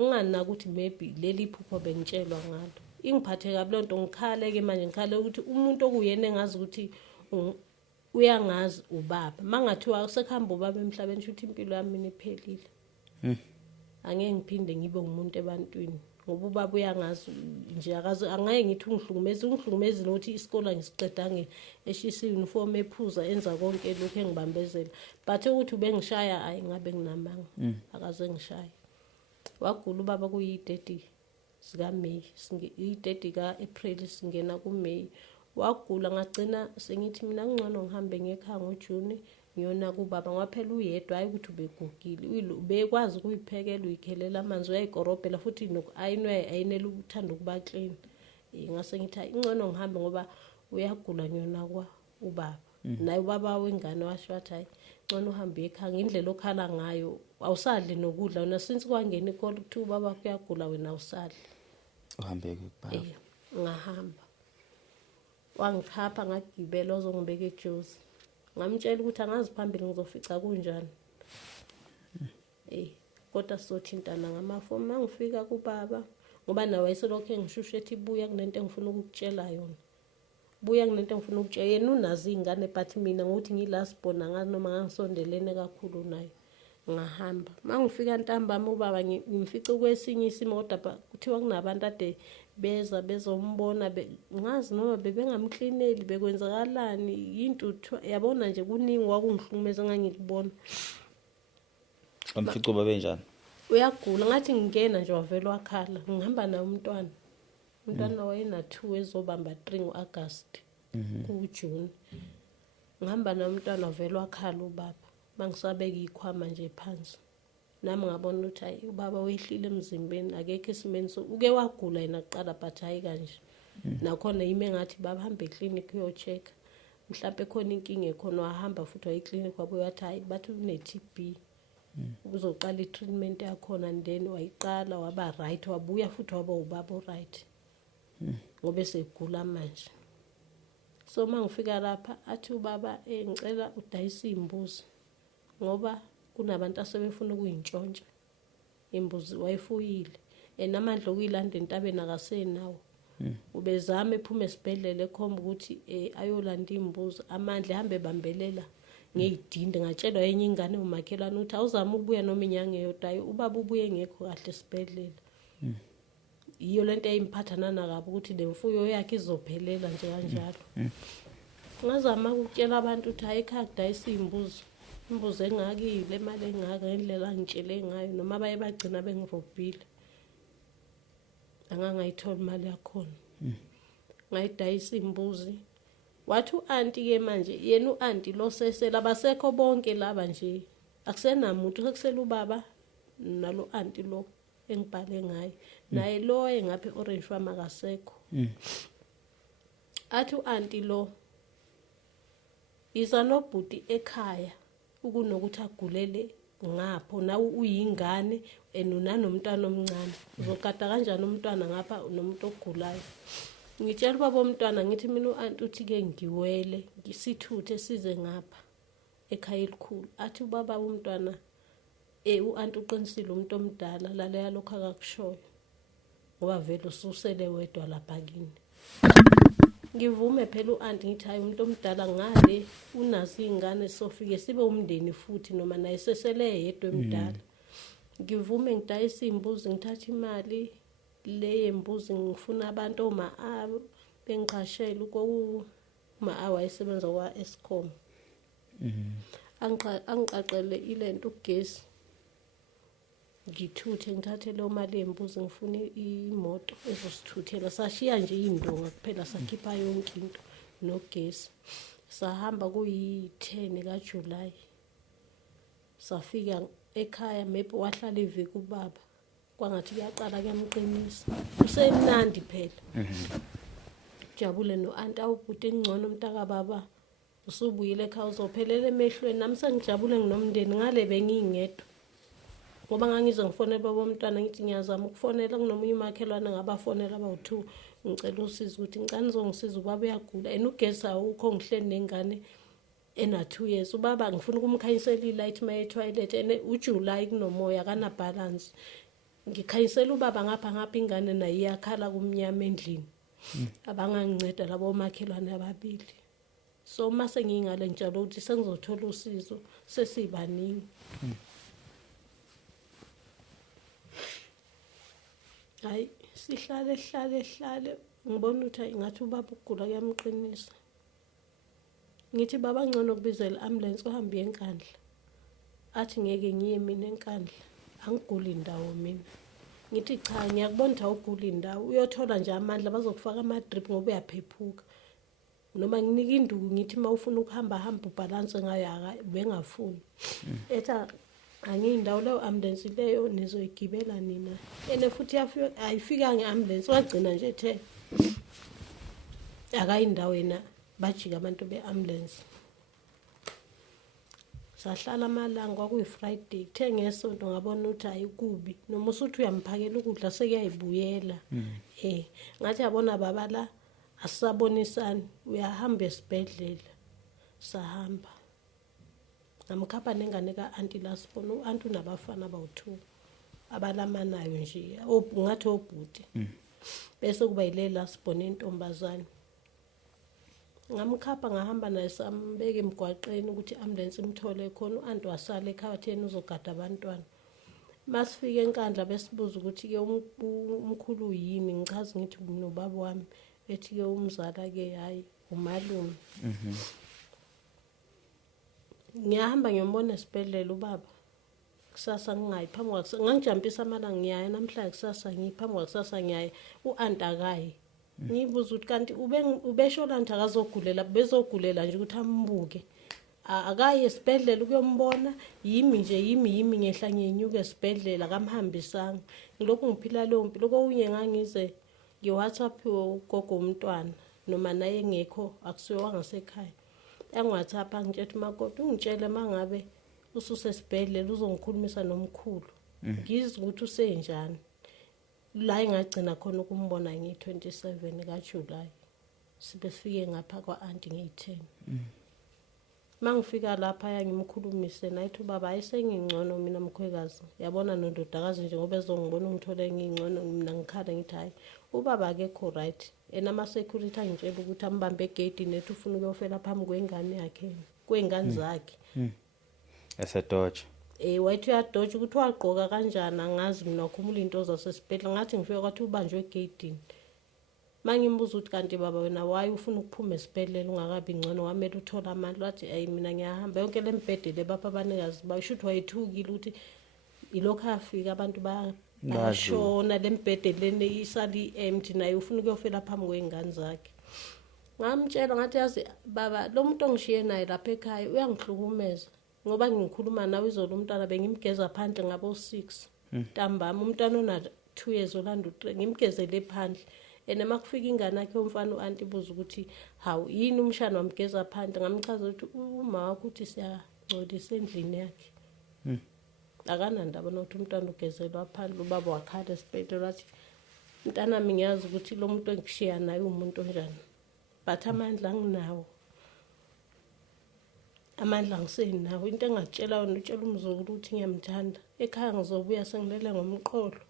ngingana ukuthi maybe leli phupho bengitshelwa ngalo ingiphathe kabi lonto ngikhale ke manje ngikhale ukuthi umuntu okuyena engazi ukuthi uyangazi ubaba mangathiwa sekuhamba ubaba emhlabeni futhi impilo yami iniphelile angeke ngiphinde ngibe umuntu ebantwini ngoba ubaba uyangazi nje akazi angeke ngithi ungihlukumezi nokuthi isikole ngisiqedange eshisa uniform ephuza enza konke lokho engibambezela but ukuthi ubengishaya ayi ngabe nginamanga akaze ngishaya wagula ubaba kuyi30 sika May i30 ka April singena ku May wagula ngagcina sengithi mina ngcono ngihambe ngekhaya ngoJune ngiyona kubaba ngaphela uyedwa hayi ukuthi ubegugile ubekwazi ukuyiphekela uyikhelela amanzi uyayikorobhela futhi ayinele ukuthanda ukuba clean ngase ngithi ingcono ngihambe ngoba uyagula ngiyona kwa ubaba naye ubaba wengane washo wathi hayi ngcono uhambe ekhaya indlela okhala ngayo awusadli nokudla wena since kwangena icall ukuthi ubaba kuyagula wena awusadli uhambe ke kubaba ngahamba wangikhapha ngagibela ozongibeka eJozi ngamtshela ukuthi angazi phambili ngizofica kunjani kodwa sizothintana ngamafoni mangifika kubaba ngoba nawe wayeselokho engishushe ethi buya kunento engifuna ukukutshela yona buya kunento engifuna ukutshela yena unazi ingane but mina ngokuthi ngilast born angazi noma ngangisondelene kakhulu naye ngahamba mangifika ntambama ubaba ngimfica kwesinye isimoto kuthiwa kunabantu ade bezombona ngazi noma bebengamklineli bekwenzakalani yintuthu yabona nje kuningi wakungihlukumeza ngangikubona amfico babe njani uyagula ngathi ngingena nje wavela wakhala ngihamba naye umntwana wayena 2 ezobamba 3 ngoAugust kuJune ngihamba naye umntwana wavela wakhala ubaba mangisabeka ikhwama nje phansi nami ngabona ukuthi hayi ubaba wehlile emzimbeni akekho isimeni so uke wagula yena kuqala but hayi kanje nakhona yime ngathi baba hambe eclinic uyocheck mhlawumbe khona inkinga ekhona wahamba futhi waye clinic wabuya wathi hayi bathi une TB uzoqala itreatment yakhona and then wayiqala waba right wabuya futhi waba ubaba right ngobe segula manje so mangifika lapha athi ubaba ngicela udayisa imbuzi ngoba kunabantu asebefuna ukuyintshontsha imbuzi wayefuyile enamandla okuyilanda entabeni akasenawo ubezama ephuma esibhedlela ekhomba ukuthi ayolanda imbuzi amandla ehambe bambelela ngeyidinde ngatshelwa yenye ingane umakhelana ukuthi awuzama ukubuya noma inyanga eyodwa ubaba ubuye ngekho kahle esibhedlela iyo lento eyimphathanana kabi ukuthi lemfuyo yakhe izophelela nje kanjalo ngazama ukutshela abantu ukuthi hayi ekhaya kudayisa imbuzi engakile imali engaka ngendlela ngitshele ngayo noma baye bagcina bengirobhile angangayithola imali yakhona ngayidayisa imbuzi wathi uanti ke manje yena uanti lo sesela abasekho bonke laba nje akusenamuntu sekusela ubaba nalo anti lo engibhale ngayo naye lo engaphe Orange Farm akasekho athi uanti lo iza nobhuti ekhaya ukunokuthi agulele ngapho nawe uyingane enonomntwana omncane uzokada kanjani umntwana ngapha nomuntu ogulayo ngitshela ubaba omntwana ngithi mina uanti uthi ke ngiwele ngisithuthe size ngapha ekhaya elikhulu athi ubaba umntwana uanti uqinisile umuntu omdala laleya lokho akakushoyo ngoba vele ususele wedwa lapha kini ngivume phela uanti ngithi hayi umuntu omdala ngale unazi ingane sofike sibe umndeni futhi noma naye sesele yedwa emdala ngivume ngidayisa imbuzi ngithatha imali le yembuzi ngifuna abantu bengiqashela ukuma awayesebenza kwa Eskom angiqaqele ilento ugesi ngithuthe ngithathe lo mali yembuzi ngifuna imoto ezosithuthela sashiya nje indonga kuphela sakhipha yonke into nogesi sahamba kuyi-10 kaJuly safika ekhaya maybe wahlala iviki ubaba kwangathi kuyaqala kuyamqinisa usemnandi phela jabule noanti awubhuti engcono umntaka baba usubuyile ekhaya uzophelela emehlweni nami sengijabule nginomndeni ngale bengingedwa ngoba ngangize ngifonela baba omntwana ngithi ngiyazama ukufonela kunomunye umakhelwane ngabafonela abawu2 ngicela usizo ukuthi ngicela nizongisiza ubaba uyagula ugesi awukho ngihleli nengane ena2 years ubaba ngifuna ukumkhanyisela ilight maye toilet ene uJuly kunomoya kana balance ngikhanyisela ubaba ngapha ingane nayo iyakhala kumnyama endlini abanganginceda labo makhelwane ababili so mase ngingale ngitshela ukuthi sengizothola usizo sesibaningi hayi sihlale ngibona ukuthi ngathi ubaba ugula kuyamqinisa ngithi baba ngcono kubizela ambulance uhambe enkandla athi ngeke ngiye mina enkandla angiguli indawo mina ngithi cha ngiyakubona ukuthi awuguli indawo uyothola nje amandla bazokufaka ama drip ngoba uyaphephuka noma nginika induku ngithi mawufuna ukuhamba ubalance ngayo bengafuni etha angiyindawo leyo ambulance leyo nizoyigibela nina ene futhi ayifika ngeambulance wagcina nje ethe akayindawo yena bajika abantu beambulance sahlala amalanga kwakuyiFriday kuthe ngesonto ngabona ukuthi ayikubi noma usuthi uyamphakela ukudla sekuyayibuyela ngathi yabona baba la asisabonisani uyahamba esibhedlela sahamba ngamkhapha nengane kaanti lasibona uanti unabafana abawu2 abalamanayo nje ngathi obhuti bese kuba yilela sibone intombazane ngamkhapha ngahamba naye sambeka emgwaqeni ukuthi ambulance imthole khona u-anti wasala ekhatheni uzogada abantwana. Masifike enkandla besibuza ukuthi-ke umkhulu yini, ngichaza ngithi nobaba wami, ethi-ke umzala-ke hayi umalume. Ngiyahamba ngiyombona esibhedlela ubaba kusasa ngingayi phambi kwakhe ngangijampisa amalanga ngiyaya namhlanje kusasa ngiphambi kwakusasa ngiyaya u-anti akayi. Ngibuza ukuthi kanti ubesho lanti akazogulela bezogulela nje ukuthi ambuke akayi esibhedlela ukuyombona yimi ngehla ngiyenyuka esibhedlela kamhambisanga. Ngilokhu ngiphila leyo mpilo kokunye ngangize nge-WhatsApp ugogo umntwana noma naye ngekho akusiwe wangasekhaya yangi-WhatsApp angitshela umakoti ungitshele mangabe ususesibhedlela uzongikhulumisa nomkhulu ngizwe ukuthi usenjani. La engagcina khona ukumbona ngi-27 kaJuly sibefike ngapha kwa-anti ngi-10. Mangifika lapha yangimkhulumise nayithi ubaba ayisengingcono mina mkhwekazi yabona nondodakazi njengoba ezongibona ungithole ngingcono mina ngikhala ngithi hayi ubaba akekho right. Ama-security angitshela ukuthi ambambe egedini ethi ufuna ukuyofela phambi kwengane yakhe kwengane zakhe esedoja. Wathi uyadoja ukuthi wagqoka kanjani angazi mina wakhumula into zasesibhedlela ngathi ngifika kwathi ubanjwe egedini. Mangimbuza ukuthi kanti baba wena wayi ufuna ukuphuma esibhedlela ungakabi ngcono wamele uthola amandla wathi ayi mina ngiyahamba yonke lembhede lebapha abanikazi bayisho ukuthi wayethukile ukuthi ilokho afika abantu bashona lembhede lene isali empty naye ufuna ukuyofela phambi kwengane zakhe. Ngamtshela ngathi yazi baba lo muntu ongishiye naye lapha ekhaya uyangihlukumeza ngoba ngikhuluma nawe izolo umntwana bengimgeza phandle ngabo 6 ntambama umntwana ona 2 years olanda 3 ngimgezele phandle. Ena makufika ingane yakhe umfana uanti buza ukuthi hawu yini umshana wamgeza phandle ngamchaza ukuthi uma wakho uthi siyangcolisa endlini yakhe. Akanandaba nokuthi umntwana ugezelwa phandle ubaba wakhala esibhedlela wathi mntana mina ngiyazi ukuthi lo muntu engishiya naye umuntu onjani but amandla nginawo amandla ngisenawo into engatshela wona utshela umzukulu ukuthi ngiyamthanda ekhaya ngizobuya sengilele ngomqolo.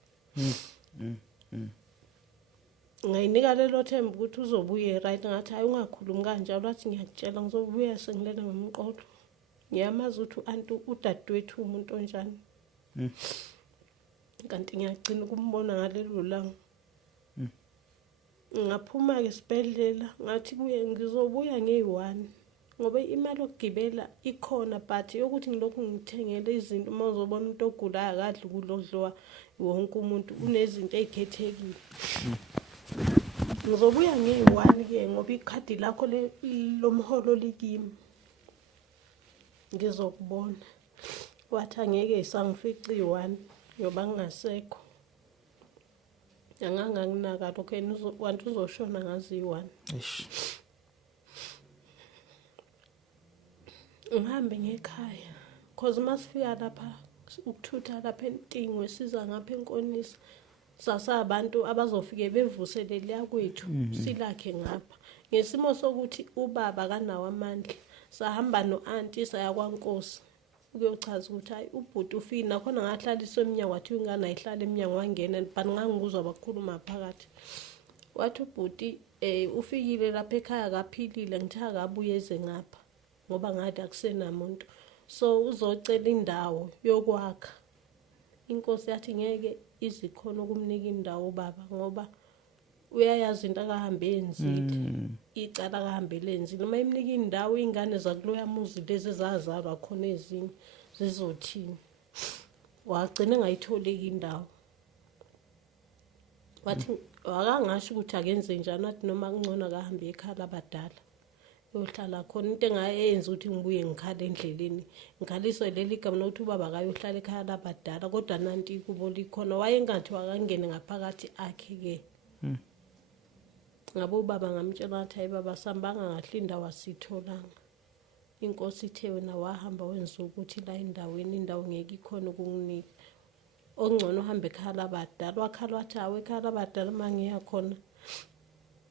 Ngayinika lelo themba ukuthi uzobuye right ngathi hayi ungakhulumi kanjalo wathi ngiyakutshela ngizobuya sengilele ngomqolo. Ngiyamazi ukuthi uanti udadewethu umuntu onjani. Kanti ngiyagcina ukumbona ngalelo langa. Ngaphuma ke esibhedlela ngathi kuye ngizobuya nge1 ngoba imali okugibela ikhona but yokuthi ngilokhu ngithengele izinto mawuzobona umuntu ogulayo akadli ukudlodlowa wonke umuntu unezinto ezikhethekile. Ngizobuya nge1 ke ngoba ikhadi lakho lomholo likimi ngizokubona. Wathi angeke sangifica i1 ngoba ngingasekho. Anganginaka lokho wantu uzoshona ngazi i1. Ngihambe ngekhaya cause masifika lapha ukuthutha lapha entingwe siza ngapha enkonisa sasabantu abazofike bevuselele yakwethu silakhe ngapha ngesimo sokuthi ubaba kanawo amandla sahamba noanti saya kwaNkosi ukuyochaza ukuthi hayi ubhuti ufina khona ngahlaliswa eminyango wathi ingane ayihlala eminyango wangena but ngangikuzwa bakhuluma phakathi wathi ubhuti ufikile lapha ekhaya kaphilile ngithi akabuye eze ngapha ngoba ngathi akusenamuntu so uzocela indawo yokwakha. Inkosi yathi ngeke izikhona ukumnika indawo ubaba ngoba uyayazi into akahambe enzile icala akahambe lenzile noma imnika indawo ingane zakuloya muzi lezi zazalwa khona ezinye zizothini. Wagcina ngayitholeki indawo wathi akangasho ukuthi akenze njani wathi noma kungcono akahambe ekhaya labadala yohlala khona into engayenza ukuthi ngibuye ngikhala endleleni ngikhaliswe leli gama nokuthi ubaba akayohlala ekhaya labadala kodwa nanti kubo likhona wayengathi wakangene ngaphakathi akhe ke ngabo ubaba ngamtshela wathi hayi baba sambanga ngahle indawo asitholanga. Inkosi ithe wena wahamba wenza ukuthi la endaweni indawo ngeke ikhona ukunginika ongcono uhambe ekhaya labadala. Wakhala wathi hawe ekhaya labadala mangiya khona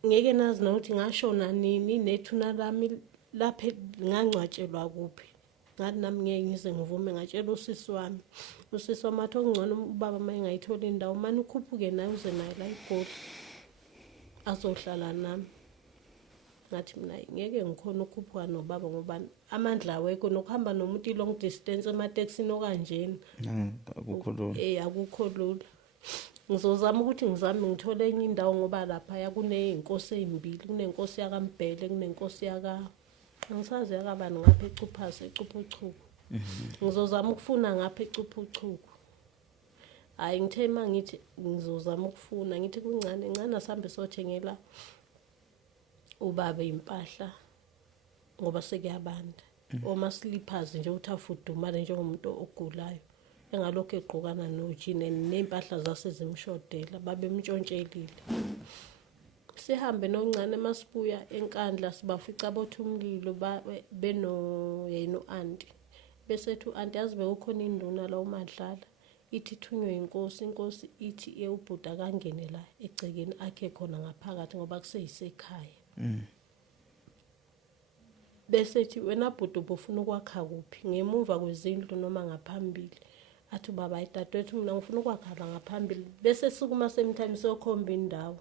ngeke nazi nokuthi ngashona nini nethuna lami lapha ngangcwatshelwa kuphi ngathi nami ngeke ngize ngivume ngatshela usisi wami athi ongcono ubaba mayengayithola indawo manje ukhuphuke naye uze naye la iGoli azohlala nami. ngathi mina ngeke ngikhona ukukhuphuka nobaba ngoba amandla awekho nokuhamba nomuntu long distance emateksini okanjeni akukho lula. Akukho lula. Ngizozama ukuthi ngithole enye indawo ngoba lapha kuneyinkosi ezimbili, kunenkosi yakaMbhele, kunenkosi angisazi yakabani ngapha eCuphasi, eCuphucuku. Ngizozama ukufuna ngapha eCuphucuku. Hayi ngithe mangithi ngizozama ukufuna ngithi kuncane asambe sothengela ubaba impahla ngoba sekuyabanda. Oma slippers nje uthi afudumale njengomuntu ogulayo. Engalokho egqokana nojini nempahla zase zimshodela babemntshontshelile. Sihambe noncane masibuya enkandla sibafica bothi umlilo beno aunty. Bese thu aunty yazi bekukhona induna la uMadlala. Ithi thunywe inkosi ithi ubhuda kangene la egcekeni akhe khona ngaphakathi ngoba kuseyisekhaya. Bese thi wena bhuda ubufuna ukwakha kuphi? Ngemuva kwezindlu noma ngaphambili? Athi baba idadewethu mina ngifuna ukwakhala ngaphambili. Bese sukuma sometime sokhomba indawo.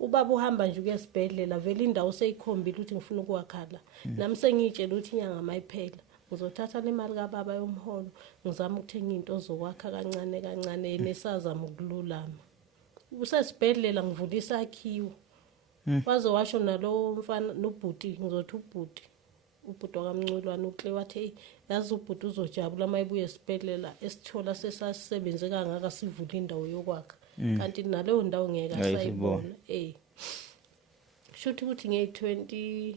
Ubaba uhamba nje ukuyesibhedlela vele indawo seyikhombile ukuthi ngifuna ukwakhala. Nami sengitshela ukuthi inyanga mayiphela ngizothatha le mali kaBaba yomholo ngizama ukuthenga into zokwakha kancane nesazama ukululama. Usesibhedlela ngivula isakhiwo. Waze washo nalo mfana nobhuti ngizothi ubhuti wakaMncilwane uhle wathi yazi ubhuti uzojabula mayibuye esibhedlela esithola sesasisebenze kangaka sivula indawo yokwakha. Kanti naleyo ndawo ngeke asayibona. Shuthi ukuthi nge20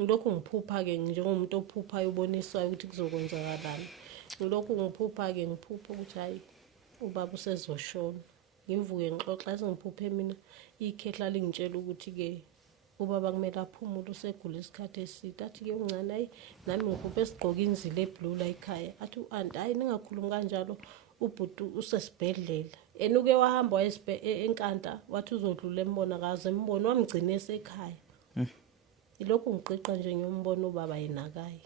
ngilokhu ngiphupha ke njengomuntu ophuphayo ubonisayo ukuthi kuzokwenzakalani. Ngilokhu ngiphupha ukuthi hayi ubaba usezoshona. Ngivuke ngixoxa sengiphuphe mina ikhehla lingitshela ukuthi ke ubaba kumele aphumule usegula isikhathi eside. Athi ke uncane hayi nami ngiphuphe esigqoka inzilo eblue la ekhaya. Athi aunty hayi ningakhulumi kanjalo ubhuti usesibhedlela. Enuke wahamba enkanta wathi uzodlula embona kaze embona wamgcina esekhaya. Ilokhu ngiqiqa nje ngiyombona ubaba yenakayi.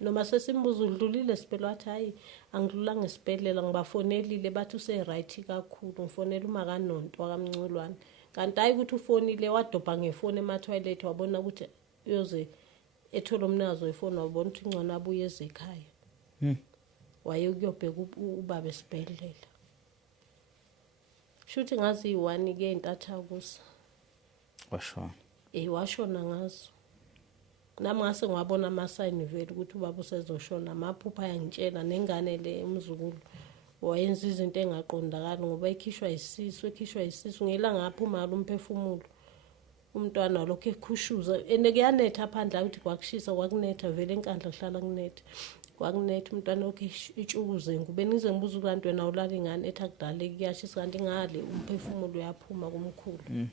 Noma sesimbuza udlulile sibhedlela wathi hayi angidlulanga esibhedlela ngibafonelile bathi use right kakhulu ngifonela uMakanonto wakaMncilwane. Kanti hayi ukuthi ufonile wadobha ngefoni ema-toilet wabona ukuthi uyoze ethola umnikazi wefoni wabona ukuthi ngcono abuye ezekhaya. Waye ukuyobheka ubaba esibhedlela. Shuthi ngazi yi1 ke intathakusa. Washona. Washona ngazo. Nami ngase ngwabona ama-sign vele ukuthi ubaba usezoshona. Amaphupha yangitshela nengane le umzukulu wayenza izinto engaqondakali ngoba ekhishwa isisu ngelanga ngaphuma ngalo umphefumulo. Umntwana lokho ekhushuza kuyanetha phandla ukuthi kwakushisa kwakunetha vele enkandla kuhlala kunetha. Kwakunetha umntwana lokho itshukuze ngube nize ngibuza ukuthi wena ulala ingane ethi akudale kuyashisa kanti ngale umphefumulo uyaphuma kumkhulu.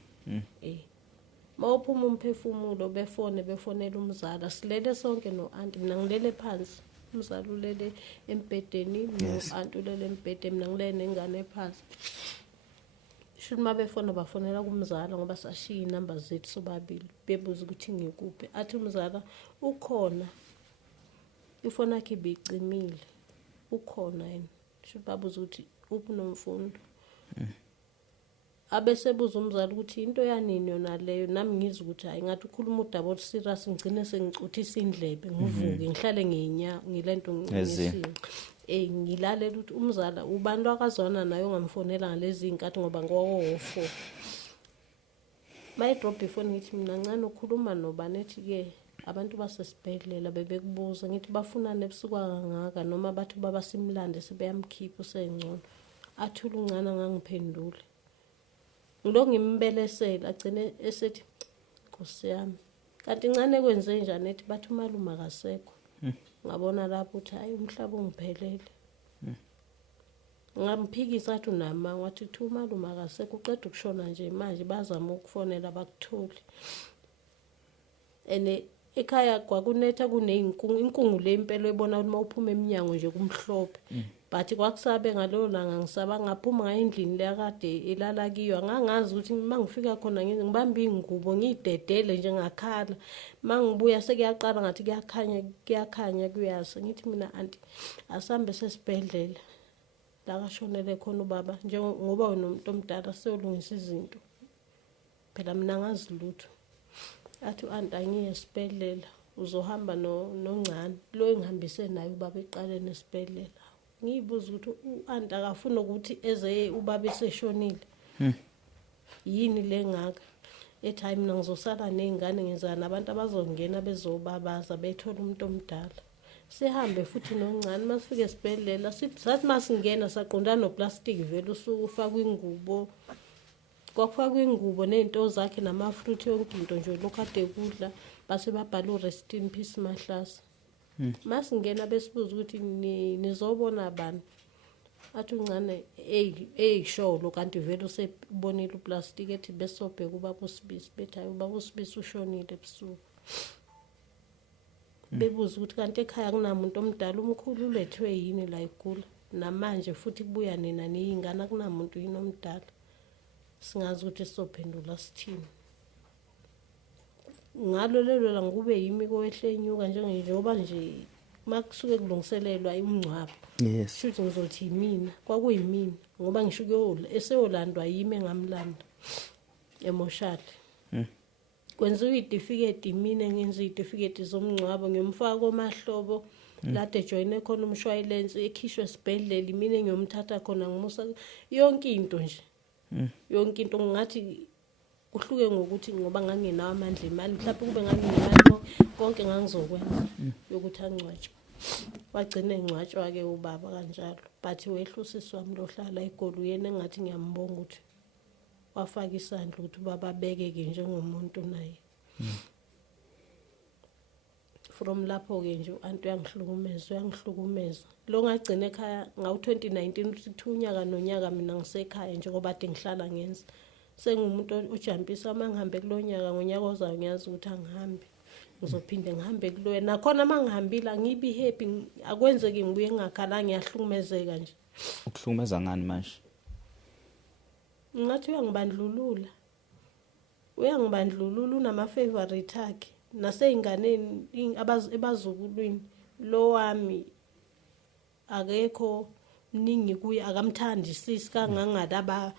Mawuphuma umphefumulo befonela umzala silele sonke no aunty mina ngilele phansi umzala ulele embedeni no aunty ulele embedeni mina ngilele nengane phansi. Shuthi mabefona bafonela kumzala ngoba sashiya inamba zethu sobabili bebuza ukuthi ngikuphi. Athi umzala ukhona ifoni yakhe ibicimile ukhona yena. Shuthi babuza ukuthi uphi nomfundo. Abesebuza umzali ukuthi into yanini yona leyo nami ngizwe ukuthi hayi ngathi ukhuluma udaba olu serious ngigcine sengicuthisa indlebe ngivuke ngihlale ngilento ngisinqa. Ngilalela ukuthi umzala ubantu akazwana nayo ngamfonela ngalezi inkathi ngoba ngowo4. My drop phone ngithi mina ncane ukhuluma nobani ethi ke abantu basesibhedlela bebekubuza ngithi bafunane ebusuku kangaka noma bathi baba simlande sebeyamkhipha usengcono. Athula uncane ngangiphendula. Ngilo ngimbelesela agcine esethi Nkosi yami kanti incane kwenze njani ethi bathi umalume akasekho. Ngabona lapho uthi hayi umhlaba ungiphelele. Ngamphikisa athi unama wathi thu umalume akasekho uqeda ukushona nje manje bazama ukufonela bakutholi. Ekhaya kwakunetha inkungu le impela ebona ukuthi mawuphuma eminyango nje kumhlophe. But kwakusabe ngalo langa ngisaba ngaphuma ngayendlini le akade elala kiyo angangazi ukuthi mangifika khona ngibamba ingubo ngidedele nje ngakhala mangibuya sekuyaqala ngathi kuyakhanya kuyasa ngithi mina aunty asambe sesibhedlela la kashonele khona ubaba njengoba wena umuntu omdala seyolungisa izinto phela mina ngazi lutho. athi u-anti angiye esibhedlela uzohamba noncane lo engihambise naye ubaba eqaleni esibhedlela. Ngiyibuza ukuthi u-anti akafuna ukuthi eze ubaba eseshonile yini lengaka. Ethi hayi mina ngizosala nezingane ngenzana nabantu abazongena bezobabaza bethola umuntu omdala. Sihambe futhi noncane masifike esibhedlela sathi masingena saqondana noplastic vele usuku ufakwe ingubo. Kwakufakwe ingubo nezinto zakhe namafruit yonke into nje lokade kudla base babhala rest in peace Mahlasa. Masingena besibuza ukuthi nizobona bani. Athi uncane sholo kanti vele usebonile uplastic ethi besobheka ubaba uSibisi bethi hayi ubaba uSibisi ushonile ebusuku. Bebuza ukuthi kanti ekhaya kunamuntu omdala umkhulu ulethwe yini la igula namanje futhi kubuya nina niyingane kunamuntu yini omdala. Singazi ukuthi sizophendula sithini. Ngalo lelo la ngube yimi kowehle enyuka njengoba nje makusuke kulungiselelwa umncwabo. Yes. Shuthi ngizothi yimina kwakuyimina ngoba ngisho eseyolandwa yimi engamlanda emoshali. Kwenziwa idifiketi imine ngenza idifiketi zomncwabo ngiyomfaka komahlobo lade joine khona umshwalense ekhishwe esibhedlela imine ngiyomthatha khona ngimusa yonke into nje. Yonke into ngathi kuhluke ngokuthi ngoba ngangenawo amandla imali mhlawumbe kube nganginemali konke ngangizokwenza yokuthi angcwatshwe. Wagcina engcwatshwa ke ubaba kanjalo but wehlusisi wami lohlala eGoli uyena engathi ngiyambonga ukuthi wafaka isandla ukuthi ubaba abekeke njengomuntu naye. From lapho ke nje uanti uyangihlukumeza lo ngagcina ekhaya ngawu2019 uthi unyaka nonyaka mina ngisekhaya njengoba ade ngihlala ngenza sengumuntu ujampisa mangihambe kulonyaka ngonyaka ozayo ngiyazi ukuthi angihambi ngizophinde ngihambe kuloya nakhona mangihambile angibi happy akwenzeki ngibuye ngakhala ngiyahlukumezeka nje. Ukuhlukumeza ngani manje? Ngathi uyangibandlulula unama favorite akhe naseyinganeni abazukulwini lo wami akekho mningi kuye akamthandisisi kangangalaba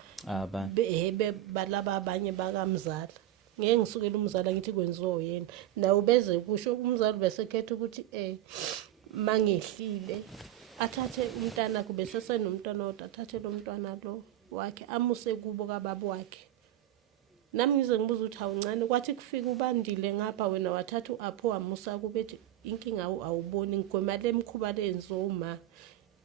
balaba abanye bakamzala. Ngeke ngisukele umzala ngithi kwenziwa yena nawe beze kusho umzala besekhetha ukuthi mangehlile athathe umntana kube sesenomntwana odwa athathe lo mntwana lo wakhe amuse kubo kababa wakhe. Nami ngize ngibuza ukuthi awuncane kwathi kufika ubandile ngapha wena wathatha uApho wamusa kubethi inkinga awuboni ngigwemale emkhuba lenzoma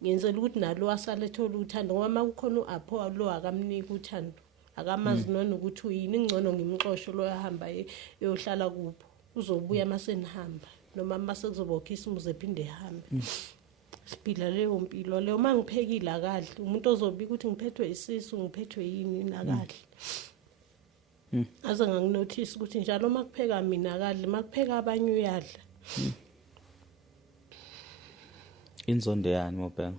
ngenzela ukuthi nalo asale ethola uthando ngoba makukhona uApho lo akamnika uthando akamazi nona ukuthi uyini ngcono ngimxoshwe lo yahamba eyohlala kubo uzobuya mase nihamba noma mase kuzobokhisa umuze ephinde ehambe. Siphila leyo mpilo leyo mangiphekile akadli umuntu ozobika ukuthi ngiphethwe isisu ngiphethwe yini nakadli. Aze nganginotice ukuthi njalo makupheka mina akadli makupheka abanye uyadla. Inzondo yani Mobheka?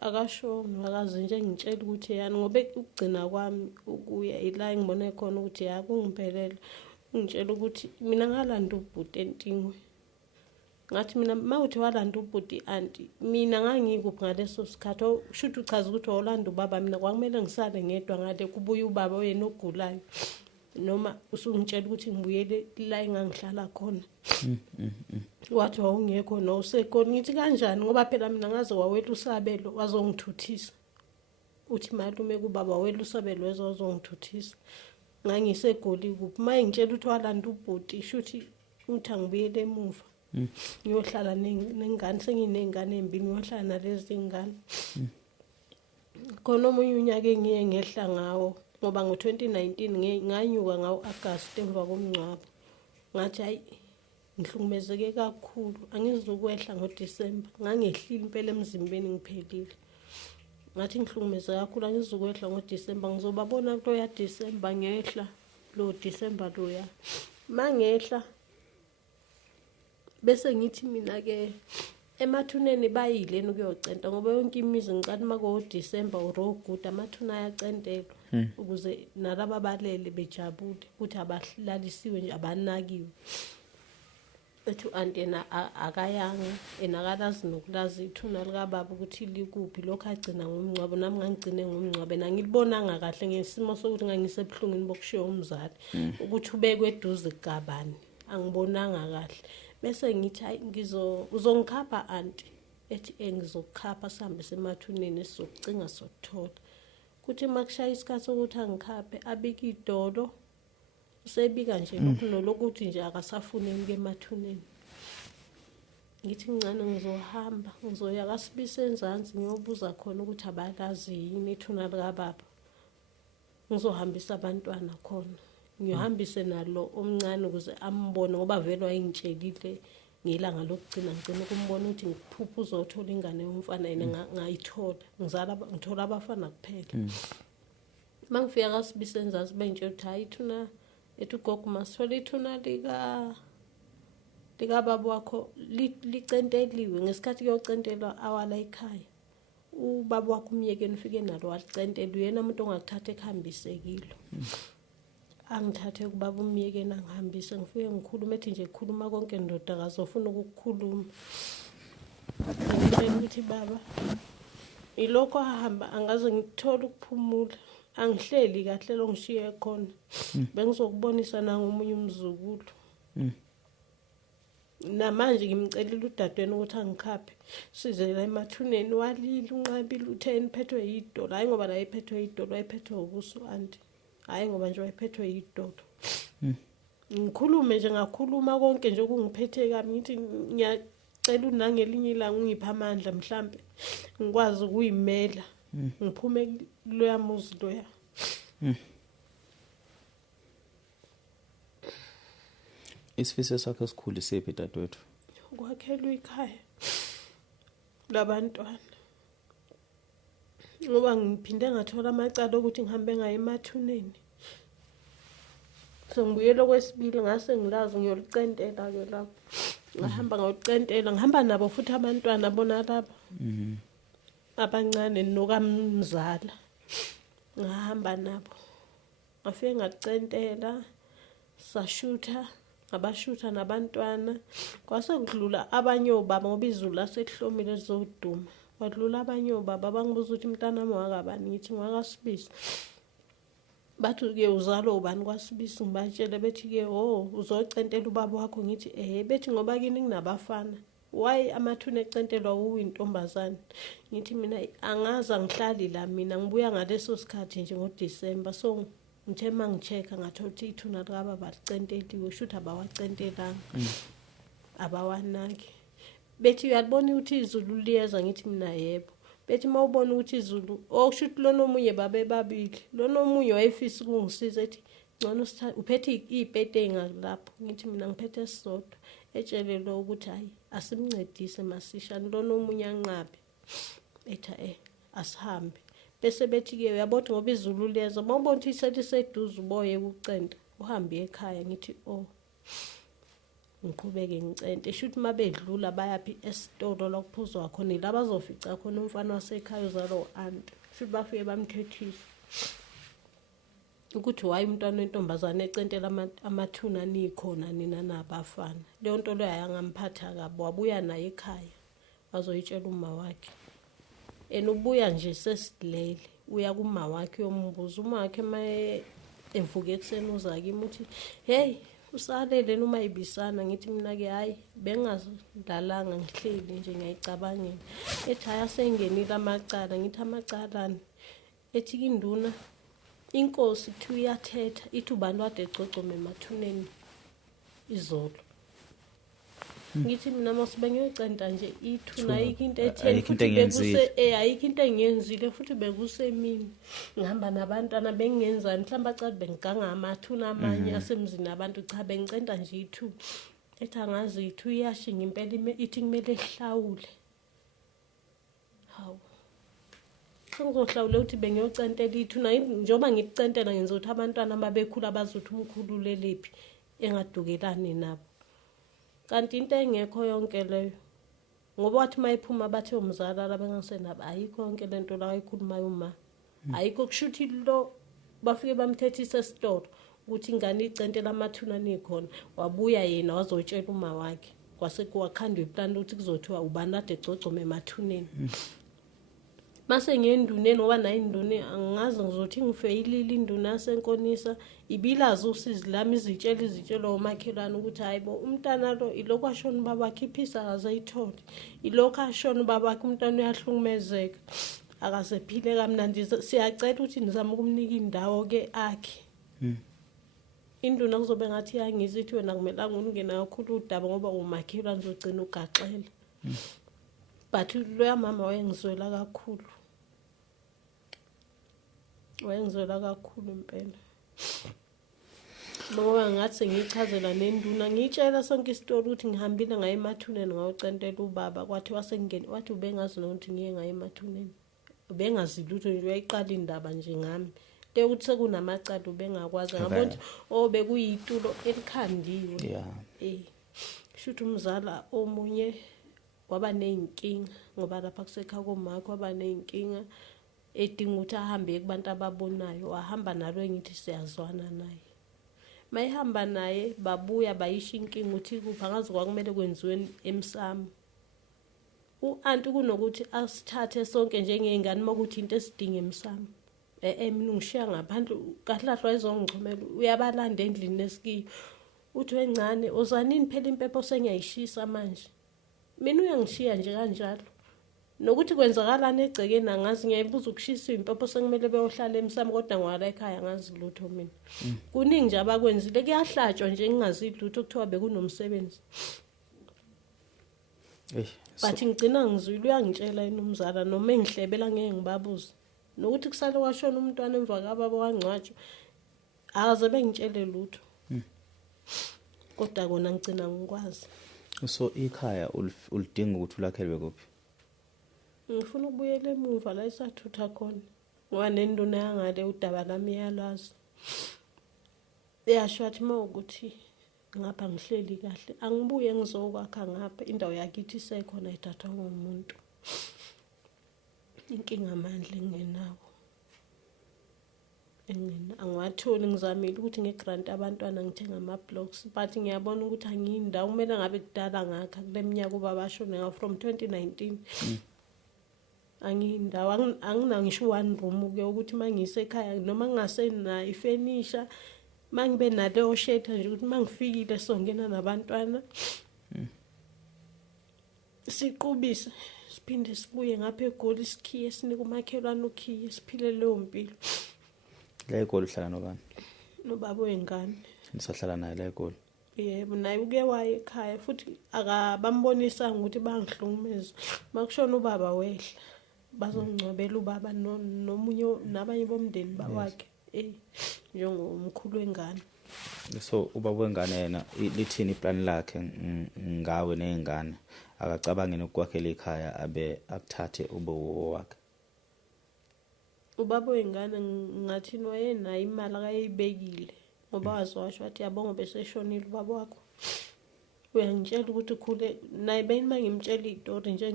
Akasho ngakaze nje ngitshela ukuthi yani ngoba ukugcina kwami ukuya ila ngibone khona ukuthi yakungiphelela ngitshela ukuthi mina ngalanda ubhuti entingwe. Ngathi mina mawuthi walanda ubhuti anti mina ngangikuphi ngaleso sikhathi ushuthi uchaza ukuthi walanda ubaba mina kwakumele ngisale ngedwa ngade kubuye ubaba oyena ogulayo noma usungitshela ukuthi ngibuyele la engangihlala khona. Wathi wawungekho no usekhona ngithi kanjani ngoba phela mina ngaze wawela usabelo wazongithuthisa uthi malume kubaba wawela usabelo wazongithuthisa ngangiseGoli kuphi maye ngitshela ukuthi walanda ubhuti shuthi uthi angibuyele emuva ngiyohlala nengane senginengane embini ngiyohlala nalezi ingane. Khona omunye unyaka engiye ngehla ngawo ngoba ngo2019 nganyuka ngawo-August emva komncwabo ngathi hayi ngihlukumezeke kakhulu angizukwehla ngoDisemba ngangehlile impela emzimbeni ngiphelile. Ngathi ngihlukumezeke kakhulu angizukwehla ngoDisemba ngizobabona kulo ya Disemba ngehla lo Disemba lo ya mangehla bese ngithi mina ke emathuneni bayileni ukuyocenta ngoba yonke imizi ngiqala mako December uRoguda amathuna ayacentelwa ukuze nalabo abalele bejabule ukuthi abalalisiwe nje abanakiwe. ethu antena akayanga enakalazi nokulazi ithuna likababa ukuthi likuphi lokho agcina ngomncwabo nami ngangigcine ngomncwabe nangilibonanga kahle ngesimo sokuthi ngangisebuhlungini bokushiya umzali ukuthi ubekwe eduze kabani angibonanga kahle bese ngithi hayi uzongikhapha anti ethi engizokukhapha sihambe semathuneni sizokucinga sokuthola kuthi makushaya isikhathi sokuthi angikhaphe abike idolo usebika nje lokhu nolokuthi nje akasafune ke emathuneni ngithi ngicane ngizohamba ngizoya kaSibisi eNzansi ngiyobuza khona ukuthi abakazi yini ithuna likababa ngizohambisa abantwana khona ngihambise nalo omncane ukuze ambone ngoba vele wayengitshelile ngilanga lokugcina ngicela ukumbona ukuthi ngiphupha uzothola ingane yomfana yena ngayithola ngithola abafana kuphela mangifika kaSibisi eNzansi benje uthi hayi ithuna ethi ugogo masithola ithuna lika baba wakho licenteliwe ngesikhathi kuyocentelwa awala ekhaya ubaba wakho umyekeni ufike nalo walicentela uyena umuntu ongakuthatha ekuhambise kilo angithathe kubaba umyekeni angihambise ngifike ngikhuluma ethi nje khuluma konke ndoda akazofuna ukukukhuluma ngicela ukuthi baba ilokho ahamba angaze ngithola ukuphumula angihleli kahle lo ngishiye khona bengizokubonisa nangomunye umzukulu namanje ngimcelela udadweni ukuthi angikhaphe sizela emathuneni walile unqabile utheni phethwe yidolo hayi ngoba la iphethwe yidolo ayiphethwe ubuso anti hayi ngoba nje wayiphethwe yidolo ngikhulume nje ngakhuluma konke nje okungiphethe kabi ngithi ngiyacela unangelinye ilanga ungipha amandla mhlambe ngikwazi ukuyimela ngiphume loya muzi loya isifiso sakho esikhulu isiphi dadewethu ukwakhelwa ikhaya labantwana ngoba ngiphinde ngathola amacala ukuthi ngihambe ngaye emathuneni so ngibuyele kwesibili ngase ngilazi ngiyolicentela ke lapho ngahamba ngawucentela ngihamba nabo futhi abantwana bona laba abancane nokamzala ngahamba nabo ngafike ngacentela sashutha abashutha nabantwana kwase kudlula abanye obaba ngoba izulu lasekuhlomile lizoduma kwadlula abanye obaba bangibuza ukuthi mntanami wakabani ngithi ngwakaSibisi bathi ke uzalo ubani kwaSibisi ngibatshele bethi ke uzocentela ubaba wakho ngithi bethi ngoba kini kunabafana why amathuna ecentelwa uyintombazane ngithi mina angaza ngihlali la mina ngibuya ngaleso sikhathi nje ngoDisemba so ngithe mangicheka ngathola ukuthi ithuna likababa balicenteliwe shutha abawacentelanga abawanaki bethi uyalibona ukuthi izulu liyeza ngithi mina yebo bethi mawubona ukuthi izulu okushuthi lona omunye babe babili lona omunye wayefisa ukungisiza ethi ngcono uphethe ipete engakulapho ngithi mina ngiphethe sisodwa etshele lo ukuthi hayi asimncedise masishane lona omunye anqabe etha asihambe bese bethi ke uyabona ngoba izulu liyeza mawubona ukuthi seliseduze uboye ukucenta uhambe ekhaya ngithi ngiqhubeke ngicente shuthi mabedlula bayapi esitolo lokuphuzwa khona la bazofica khona umfana wasekhaya uzalo aunt shuthi bafike bamthethisa ukuthi wayi umntwana wentombazane ecentela amathuna nikhona nina nabafana leyo nto leyo yangamphatha kabi wabuya naye ekhaya wazoyitshela uma wakhe ubuya nje sesilele uya kuma wakhe yombuzo uma wakhe maye evuke ekseni uzakimi uthi hey usalele noma ibisana ngithi mina ke hayi bengazidlalanga ngihleli nje ngiyicabangela ethi haya sengenile amacala ngithi amacalani ethi kinduna inkosi thu iyathetha ithi ubani wade egcogcome emathuneni izolo ngithi mina masibe ngiyocenta nje ithuna ayikho into ethe futhi bekuse ayikho into engiyenzile futhi bekusemini ngihamba nabantwana bengenzani mhlamba acala bengiganga amathuna amanye asemzini abantu cha bengicenta nje ithu ethi angazi ithu iyashinga impela ithi kumele ehlawule hawu sengizohlawula ukuthi bengiyocentela ithuna njengoba ngicentela ngenza ukuthi abantwana babekhula abazothi umkhululelephi engadukelani nabo kanti into engekho yonke leyo ngoba wathi mayiphuma bathe umzala labengasenabo ayikho yonke lento la ayikhulumayo uma ayikho kushuthi lo bafike bamthethisa esitolo ukuthi ingane icentela amathuna nikhona wabuya yena wazotshela uma wakhe kwase kwakhandwa iplan ukuthi kuzothiwa ubani ade egcogcome emathuneni mase ngenduneni ngoba nayo indune angazi ngizothi ngifeyilile induna yasenkonisa ibilazi usizi lami izitshelo omakhelwane ukuthi hayibo umntana lo ilokho ashona ubaba khiphisa akazayitholi ilokho ashona ubaba wakhe umntana uyahlukumezeka akasephile kamnandi siyacela ukuthi nizame ukumnika indawo ke akhe induna kuzobe ngathi yangizithi wena kumele ngingena kakhulu udaba ngoba umakhelwane uzogcina ugaxela but loya mama wayengizwela kakhulu impela ngoba ngathi sengichazela nenduna ngitshela sonke isitori ukuthi ngihambile ngaye emathuneni ngawucentela ubaba kwathi wasengene wathi ubengazi nokuthi ngiye ngaye emathuneni ubengazi lutho nje uyayiqala indaba nje ngami ukuthi sekunamacala ubengakwazi ngabona bekuyitulo elikhandiwe shuthi umzala omunye waba nenkinga ngoba lapha kusekhaya komakho waba nenkinga edinga ukuthi ahambe kubantu ababonayo wahamba nalo ngithi siyazwana naye mayihamba naye babuya bayisha inkinga uthi kupha ngazi kwakumele kwenziwe emsamo uanti kunokuthi asithathe sonke njengengane makuthi into esidinga emsamo mina ngishiya ngaphandle kahlahlwa izongichomela uyabalanda endlini nesikiyo uthi wencane uzanini phela impepho sengiyayishisa manje mina uyangishiya nje kanjalo nokuthi kwenzakalana egcekeni angazi ngiyayibuza ukushisa impepho senkumele beyohlala emsamo kodwa ngwala ekhaya ngazi lutho mina kuningi nje abakwenzile kuyahlatshwa nje ngingazi lutho kuthiwa bekunomsebenzi but ngicina ngizwile uyangitshela inomzala noma engihlebela ngeke ngibabuze nokuthi kusale washona umntwana emva kababa wangcwatshwa akaze bengitshele lutho kodwa kona ngicina ngikwazi so ikhaya ulidinga ukuthi ulakhelwe kuphi ngifuna ukubuyela emuva la isathutha khona ngoba nenduna yangale udaba lami yalazi yasho athi mawukuthi ngapha ngihleli kahle angibuye ngizokwakha ngapha indawo yakithi isekhona ithathwa ngumuntu inkinga amandla engenawo angiwatholi ngizamile ukuthi ngegrant abantwana ngithenga ama-blocks but ngiyabona ukuthi angiyindawo kumele ngabe kudala ngakha kule minyaka ubaba ashone from 2019 angiyindawo angina ngisho one room ke ukuthi mangisekhaya noma ngingasena ifurniture mangibe naleyo shelter nje ukuthi mangifikile songena nabantwana siqubise siphinde sibuye ngapha eGoli sikhiye sinika umakhelwane ukhiye siphile leyo mpilo la eGoli uhlala nobani nobaba wengane nisahlala naye la eGoli yebo naye uke waye ekhaya futhi akabambonisa ukuthi bangihlukumeza makushona ubaba wehla bazongcwabela ubaba nomunye nabanye bomndeni bawakhe njengomkhulu wengane so ubaba wengane yena lithini iplan lakhe ngawe nezingane akacabange ukwakhela ikhaya abe akuthathe ube wakhe ubaba wengane ngathi wayena imali akayibekile ngoba wazwasho wathi yabonga beseshonile ubaba wakho uyangitshela ukuthi ukhule naye benima ngimtshela izitori nje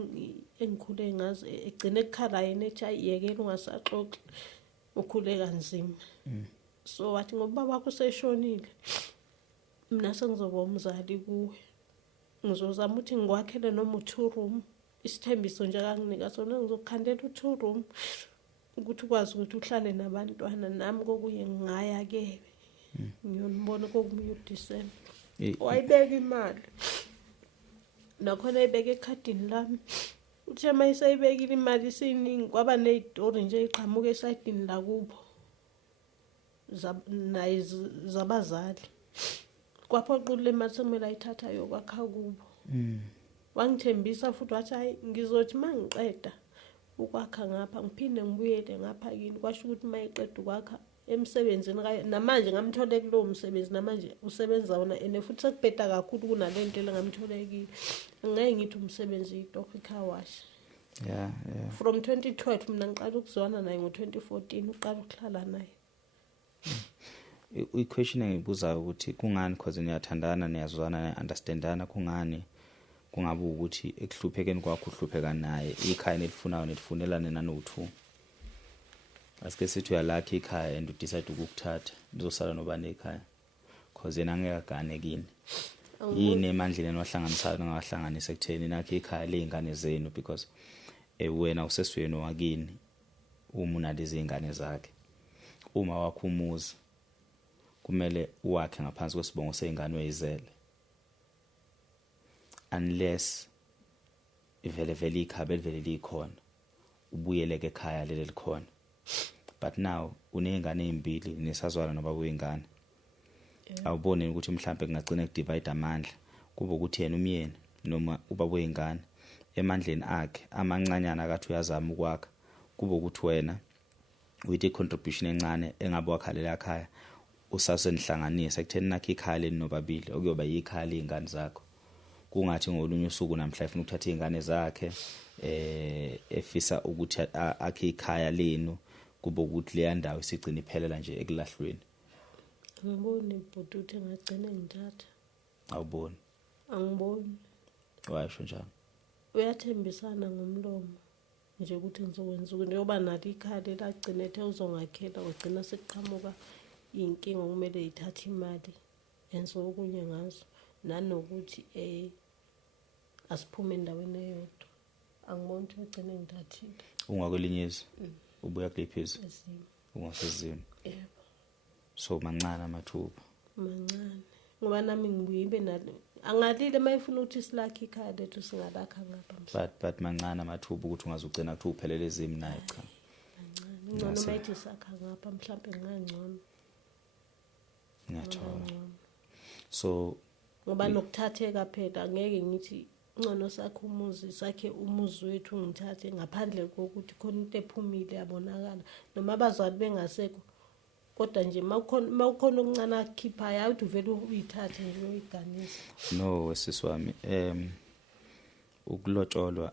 engikhule ngazi egcine ekukhala yena ethi ayiyekela ungasaxoxi ukhule kanzima so wathi ngoba baba wakho seshonile mina sengizoba umzali kuwe ngizozama ukuthi ngikwakhele noma u2 room isithembiso nje akanginika sona ngizokukhandela u2 room ukuthi ukwazi ukuthi uhlale nabantwana nami kokuye ngaya ke ngiyonibona kokubuye uDecember wayibeka imali nakhona ayibeke ekhadini lami uthe mayisayibekile imali isiningi kwaba nezitori nje iqhamuka esayidini la kubo naye zabazali kwaphoqule mathi kumele ayithatha yokwakha kubo wangithembisa futhi wathi hayi ngizothi mangiqeda ukwakha ngapha ngiphinde ngibuyele ngapha kini kwasho ukuthi mayiqeda ukwakha emsebenzini namanje ngamthole kulowo msebenzi namanje usebenza wona ene futhi sekubheda kakhulu kunalento lengamtholekile ngeke ngithi umsebenzi idokho car wash from 2012 mina ngiqala ukuzwana naye ngo2014 uqala ukuhlala naye i-question engibuzayo ukuthi kungani because niyathandana niyazwana niunderstandana kungani kungabe ukuthi ekuhluphekeni kwakho uhlupheka naye ikhaya nelifunayo nelifunelane nano2 asike sithi uyalakha ikhaya and udecide ukukuthatha nizosala nobani ekhaya cause yena angeke agane kini yini emandleni wahlanganisayo ngahlanganisa ekutheni nakhe ikhaya lezingane zenu because wena usesweni wakini uma unalezi izingane zakhe uma wakho umuzi kumele uwakhe ngaphansi kwesibongo sezingane oyizele unless vele ikhaya vele likhona ubuyeleke ekhaya leli likhona but now unezingane ezimbili nesazwana noba kuyingane awubone ukuthi mhlambe kungagcina kudivide amandla kube ukuthi yena umyeni noma ubaba wengane emandleni akhe amancanyana akathi uyazama ukwakha kube ukuthi wena uyithi contribution encane engabe wakhalela ekhaya usasenihlanganisa ekutheni nakho ikhaya leni nobabili okuyoba yikhaya lezingane zakho kungathi ngolunye usuku namhla efuna ukuthatha izingane zakhe efisa ukuthi akhe ikhaya lenu kube ukuthi le ndawo isigcina iphelela nje ekulahlweni. Angiboni ibhuti ngagcina ngithatha. Awuboni? Angiboni. Washo njalo. Uyathembisana ngomlomo nje ukuthi ngizokwenza ukuthi njengoba nathi ikhali lagcina ethe uzongakhela ugcina sekuqhamuka inkinga kumele ithathe imali enzo okunye ngazo nanokuthi asiphume endaweni eyodwa. Angiboni ukuthi ugcine ngithathile. Ungakwelinye ubuya kuliphezulu. Ungasezini. Yebo. So mancane amathuba. Mancane. Ngoba nami ngibuyibe nalo. Angalile mayifuna ukuthi silakhe ikhaya lethu singalakha ngapha. But mancane amathuba ukuthi ungazugcina kuthi uphelele ezimi naye cha. Mancane. Ngcono mayithi sakha ngapha mhlawumbe ngangcono. Ngiyathola. So ngoba nokuthatheka phela ngeke ngithi ngcono sakhe umuzi wethu ngithathe ngaphandle kokuthi khona into ephumile yabonakala noma abazali bengasekho kodwa nje mawukhona okuncane akukhiphayo awuthi vele uyithathe nje uyiganisa. No wesiswami ukulotsholwa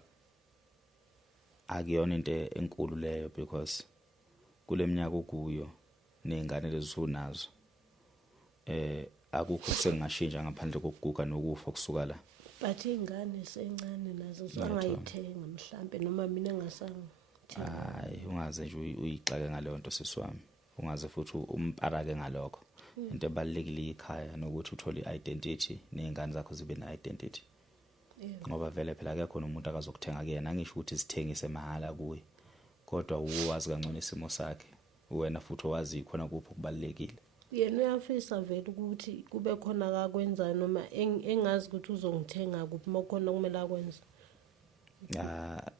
akuyona into enkulu leyo because kuleminyaka okuyo nezingane lezunazo akukho sengashintsha ngaphandle kokuguga nokufa kusuka la. But ingane sencane nazo zangayithenga mhlambe noma mina engasanga. Hayi ungaze nje uyixake ngaleyo nto siswami. Ungaze futhi umparake ngalokho. Into ebalekile ikhaya nokuthi uthole identity nezingane zakho zibe ne-identity. Ngoba vele phela akekho nomuntu akazokuthenga kuyena ngisho ukuthi sithengise mahala kuye. Kodwa uwazi kangcono isimo sakhe. Wena futhi owazi khona kuphi kubalekile. Yena uyafisa vele ukuthi kube khona akakwenza noma engazi ukuthi uzongithenga kuphi makhona kumele akwenze.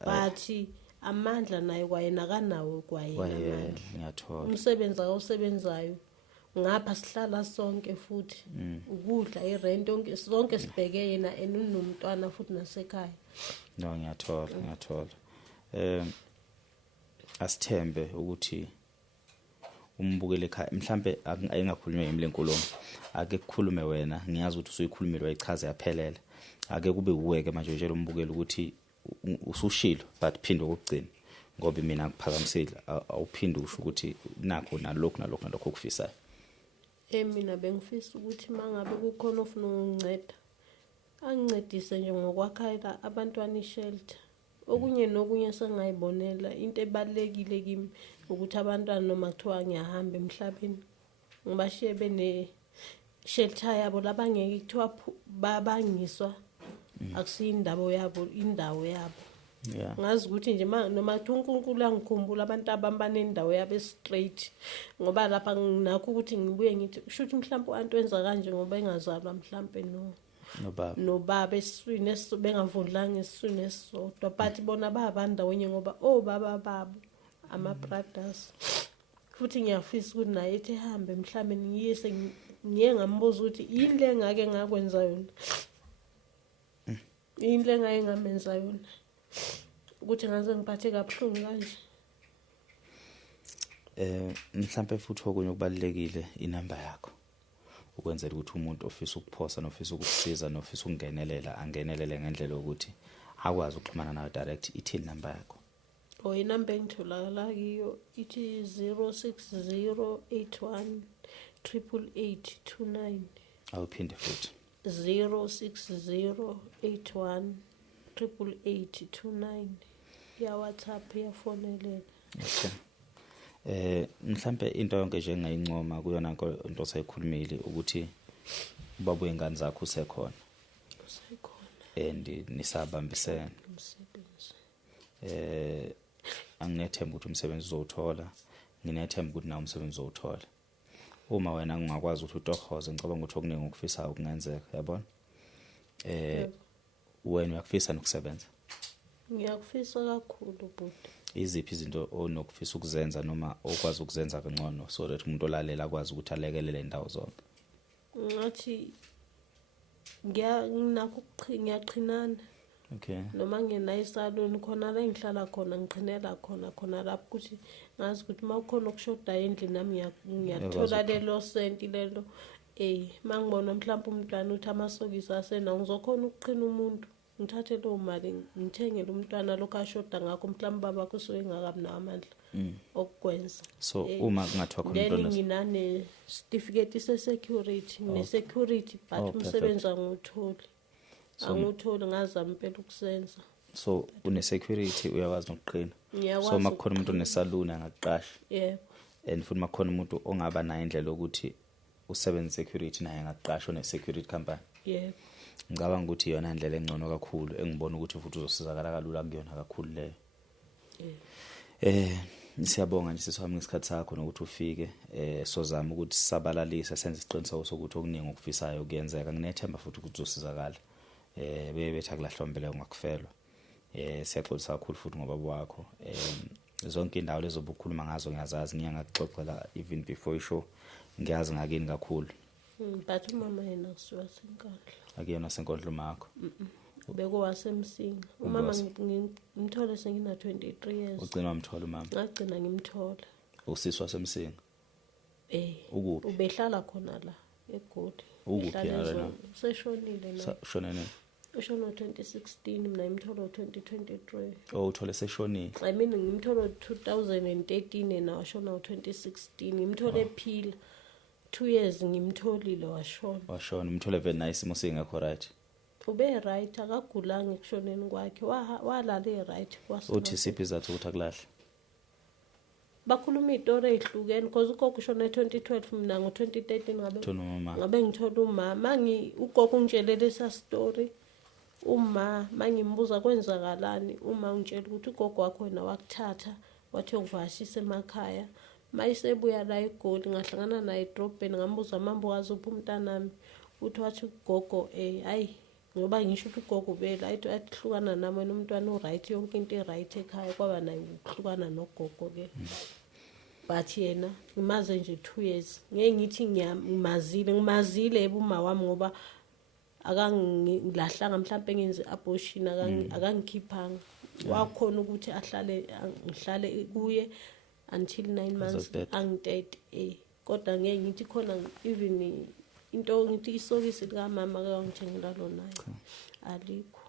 Bathi amandla naye kwayena kanawo kwayena amandla. Ngiyathola. Umsebenzi awusebenzayo ngapha sihlala sonke futhi ukudla irent yonke sonke sibheke yena enomntwana futhi nasekhaya. No ngiyathola. Asithembe ukuthi umbukele ekhaya mhlambe ayingakhulunywa yimi lenkulumo ake kukhulume wena ngiyazi ukuthi usuyikhulumile wayichaza yaphelela ake kube uweke manje utshela umbukeli ukuthi usushilo but phinde ukugcina ngoba mina akuphakamisile awuphinde usho ukuthi nakho nalokho okufisayo. Mina bengifisa ukuthi mangabe kukhona ofuna unginceda angincedise nje ngokwakhela abantwana ishelter. Okunye nokunye sengayibonela into ebalekile kimi ukuthi abantwana noma kuthiwa ngiyahamba emhlabeni ngibashiye bene shelter yabo labangeke kuthiwa babangiswa akusiyindaba yabo indawo yabo. Ngazi ukuthi nje noma uNkulunkulu angikhumbula abantu abambane indawo yabo straight ngoba lapha nginakho ukuthi ngibuye ngithi kushuthi mhlawumbe uantu wenza kanje ngoba engazalwa mhlawumbe nobaba esiswini bengavundlanga esiswini esisodwa but bona babandawenye ngoba baba babo ama brothers futhi ngiyafisa ukuthi naye ethi hambe mhlawumbe ngiyise ngiye ngambuza ukuthi yini le ngake ngakwenza yona yini le ngake ngamenza yona ukuthi ngaze ngiphathe kabuhlungu kanje. Mhlawumbe futhi okunye okubalekile inamba yakho ukwenzela ukuthi umuntu ofisa ukuphosa nofisa ukukusiza nofisa ukungenelela angenelele ngendlela ukuthi akwazi ukuxhumana nawe direct ithini number yakho. Inamba engitholakala kiyo ithi 0608188829. Awuphinde futhi 0608188829 ya WhatsApp ya fonelela. Okay. Mhlambe into yonke nje engayincoma kuyona into osayikhulumile ukuthi ubaba wengane zakho usekhona and nisabambisene. Anginethemba ukuthi umsebenzi uzowuthola, nginethemba ukuthi nawo umsebenzi uzowuthola. Uma wena ungakwazi ukuthi utohoze, ngicabanga ukuthi okuningi ukufisayo kungenzeka, yabona? Wena uyakufisa nokusebenza? Ngiyakufisa kakhulu buti. Iziphi izinto onokufisa ukuzenza noma okwazi ukuzenza kangcono so that umuntu olalela akwazi ukuthi alekelele indawo zonke? Ngathi ngiyaqhinana. Okay. Noma ngena isaloni khona la engihlala khona ngiqhinela khona lapho ukuthi ngazi ukuthi mawukhona okushoda endlini nami ngiyathola lelo senti lelo. Mangibona mhlawumbe umntwana uthi amasokisi asena ngizokhona ukuqhina umuntu ngithathe lo mali ngithengele umntwana lokho ashoda ngakho mhlawumbe baba kusuke ngakabi nawo amandla okukwenza. So uma kungathiwa khona umntwana nginane certificate se-security ne-security but umsebenzi angiwutholi. Angiwutholi ngazama impela ukusenza. So une-security uyakwazi nokuqina? Ngiyakwazi. So makukhona umuntu onesaluni angaqasha? Yebo. And futhi makukhona umuntu ongaba nayo indlela ukuthi usebenze security naye angaqasha one-security company? Yebo. Ngicabanga ukuthi iyona indlela engcono kakhulu engibona ukuthi futhi uzosizakala kalula kuyona kakhulu leyo. Siyabonga nje siswami ngesikhathi sakho nokuthi ufike sozama ukuthi sabalalise senze isiqiniseko sokuthi okuningi okufisayo kuyenzeka. Nginethemba futhi ukuthi uzosizakala. Bethi akulahlombe ungakufelwa. Siyaxolisa kakhulu futhi ngoba wakho. Zonke indawo lezo obukhuluma ngazo ngiyazazi ngiyangaxoxela even before ishow. Ngiyazi ngakini kakhulu. But umama yena usuka senkandla. Akuyona senkondlo makho. Bekuwasemsinga. Umama ngimthole sengina 23 years. Ugcina wamthola umama? Ngagcina ngimthola. Usiswa semsinga? Ukuphi? Ubehlala khona la eGoli. Ukuphi yena? Seshonile na. Shona nini? Ushona 2016 mina ngimthola 2023. Oh, uthole seshonile. I mean ngimthola 2013 na washona 2016. Ngimthole ephila 2 years ngimtholile washona. Washona umthole very nice musingakho right. Ube right akagulanga ekushoneni kwakhe walala right kwase. Uthi siphi izathu ukuthi akulahle? Bakhuluma izitori ezihlukene because ugogo ushona 2012 mina ngo2013 ngabe ngithola umama ugogo ungitshele lesa story. Mangimbuza kwenzakalani ungitshela ukuthi ugogo wakho wena wakuthatha wathi ukuvashisa emakhaya. Mayisebuya la eGoli ngahlangana naye edrobheni ngambuza mambo wazi uphi umntanami uthi wathi ugogo hayi ngoba ngisho ukuthi ugogo ubela ayihlukana nami wena umntwana uright yonke into eright ekhaya kwaba naye ukuhlukana nogogo ke. But yena ngimaze nje 2 years ngeke ngithi ngimazile ebuma wami ngoba akangilahlanga mhlawumbe ngenze abortion akangikhiphanga. Wakhona ukuthi ngihlale kuye until 9 months angidate. Kodwa ngeke ngithi khona even into ngithi isokisi lika mama akangithengela lona alikho.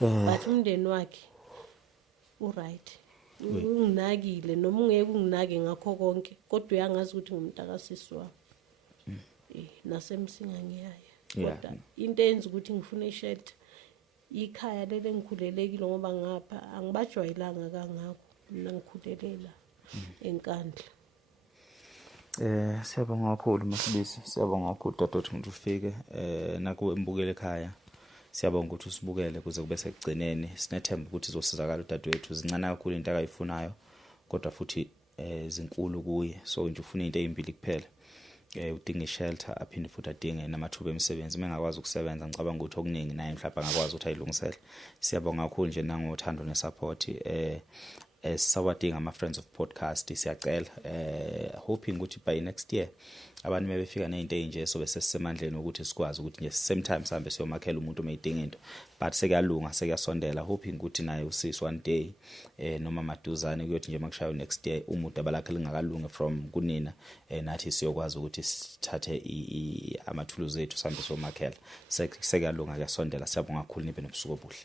But umndeni wakhe uright. Unginakile noma ungeke unginake ngakho konke kodwa uyangazi ukuthi ngumuntu akasisi wami. Nasemsinga ngiyaya. Kodwa into enza ukuthi ngifune ishelter ikhaya lele ngikhulelekile ngoba ngapha angibajwayelanga kangako. Mina ngikhulelela enkandla. Siyabonga kakhulu Masibisi, siyabonga kakhulu dadodwa ukuthi ufike naku embukele ekhaya. Siyabonga ukuthi usibukele kuze kube sekugcineni. Sinethemba ukuthi izosizakala udadewethu. Zincane kakhulu into akayifunayo kodwa futhi zinkulu kuye. So nje ufuna into ezimbili kuphela. Udinga ishelter aphinde futhi adinge namathuba emisebenzi. Mengakwazi ukusebenza ngicabanga ukuthi okuningi naye mhlawumbe angakwazi ukuthi ayilungisele. Siyabonga kakhulu nje nangothando nesupport. Sawadinga ama-friends of podcast siyacela hoping ukuthi by next year abantu mebefika nezinto ezinje so bese sisemandleni ukuthi sikwazi ukuthi nje same time sihambe siyomakhela umuntu mayidinga into but sekuyalunga sekuyasondela hoping ukuthi naye usisi one day noma maduzane kuyothi nje makushayo next year umuntu abalakhe lingakalunge from kunina nathi siyokwazi ukuthi sithathe amathuluzi ethu sihambe siyomakhela sekuyalunga kuyasondela. Siyabonga kakhulu nibe nobusuku obuhle.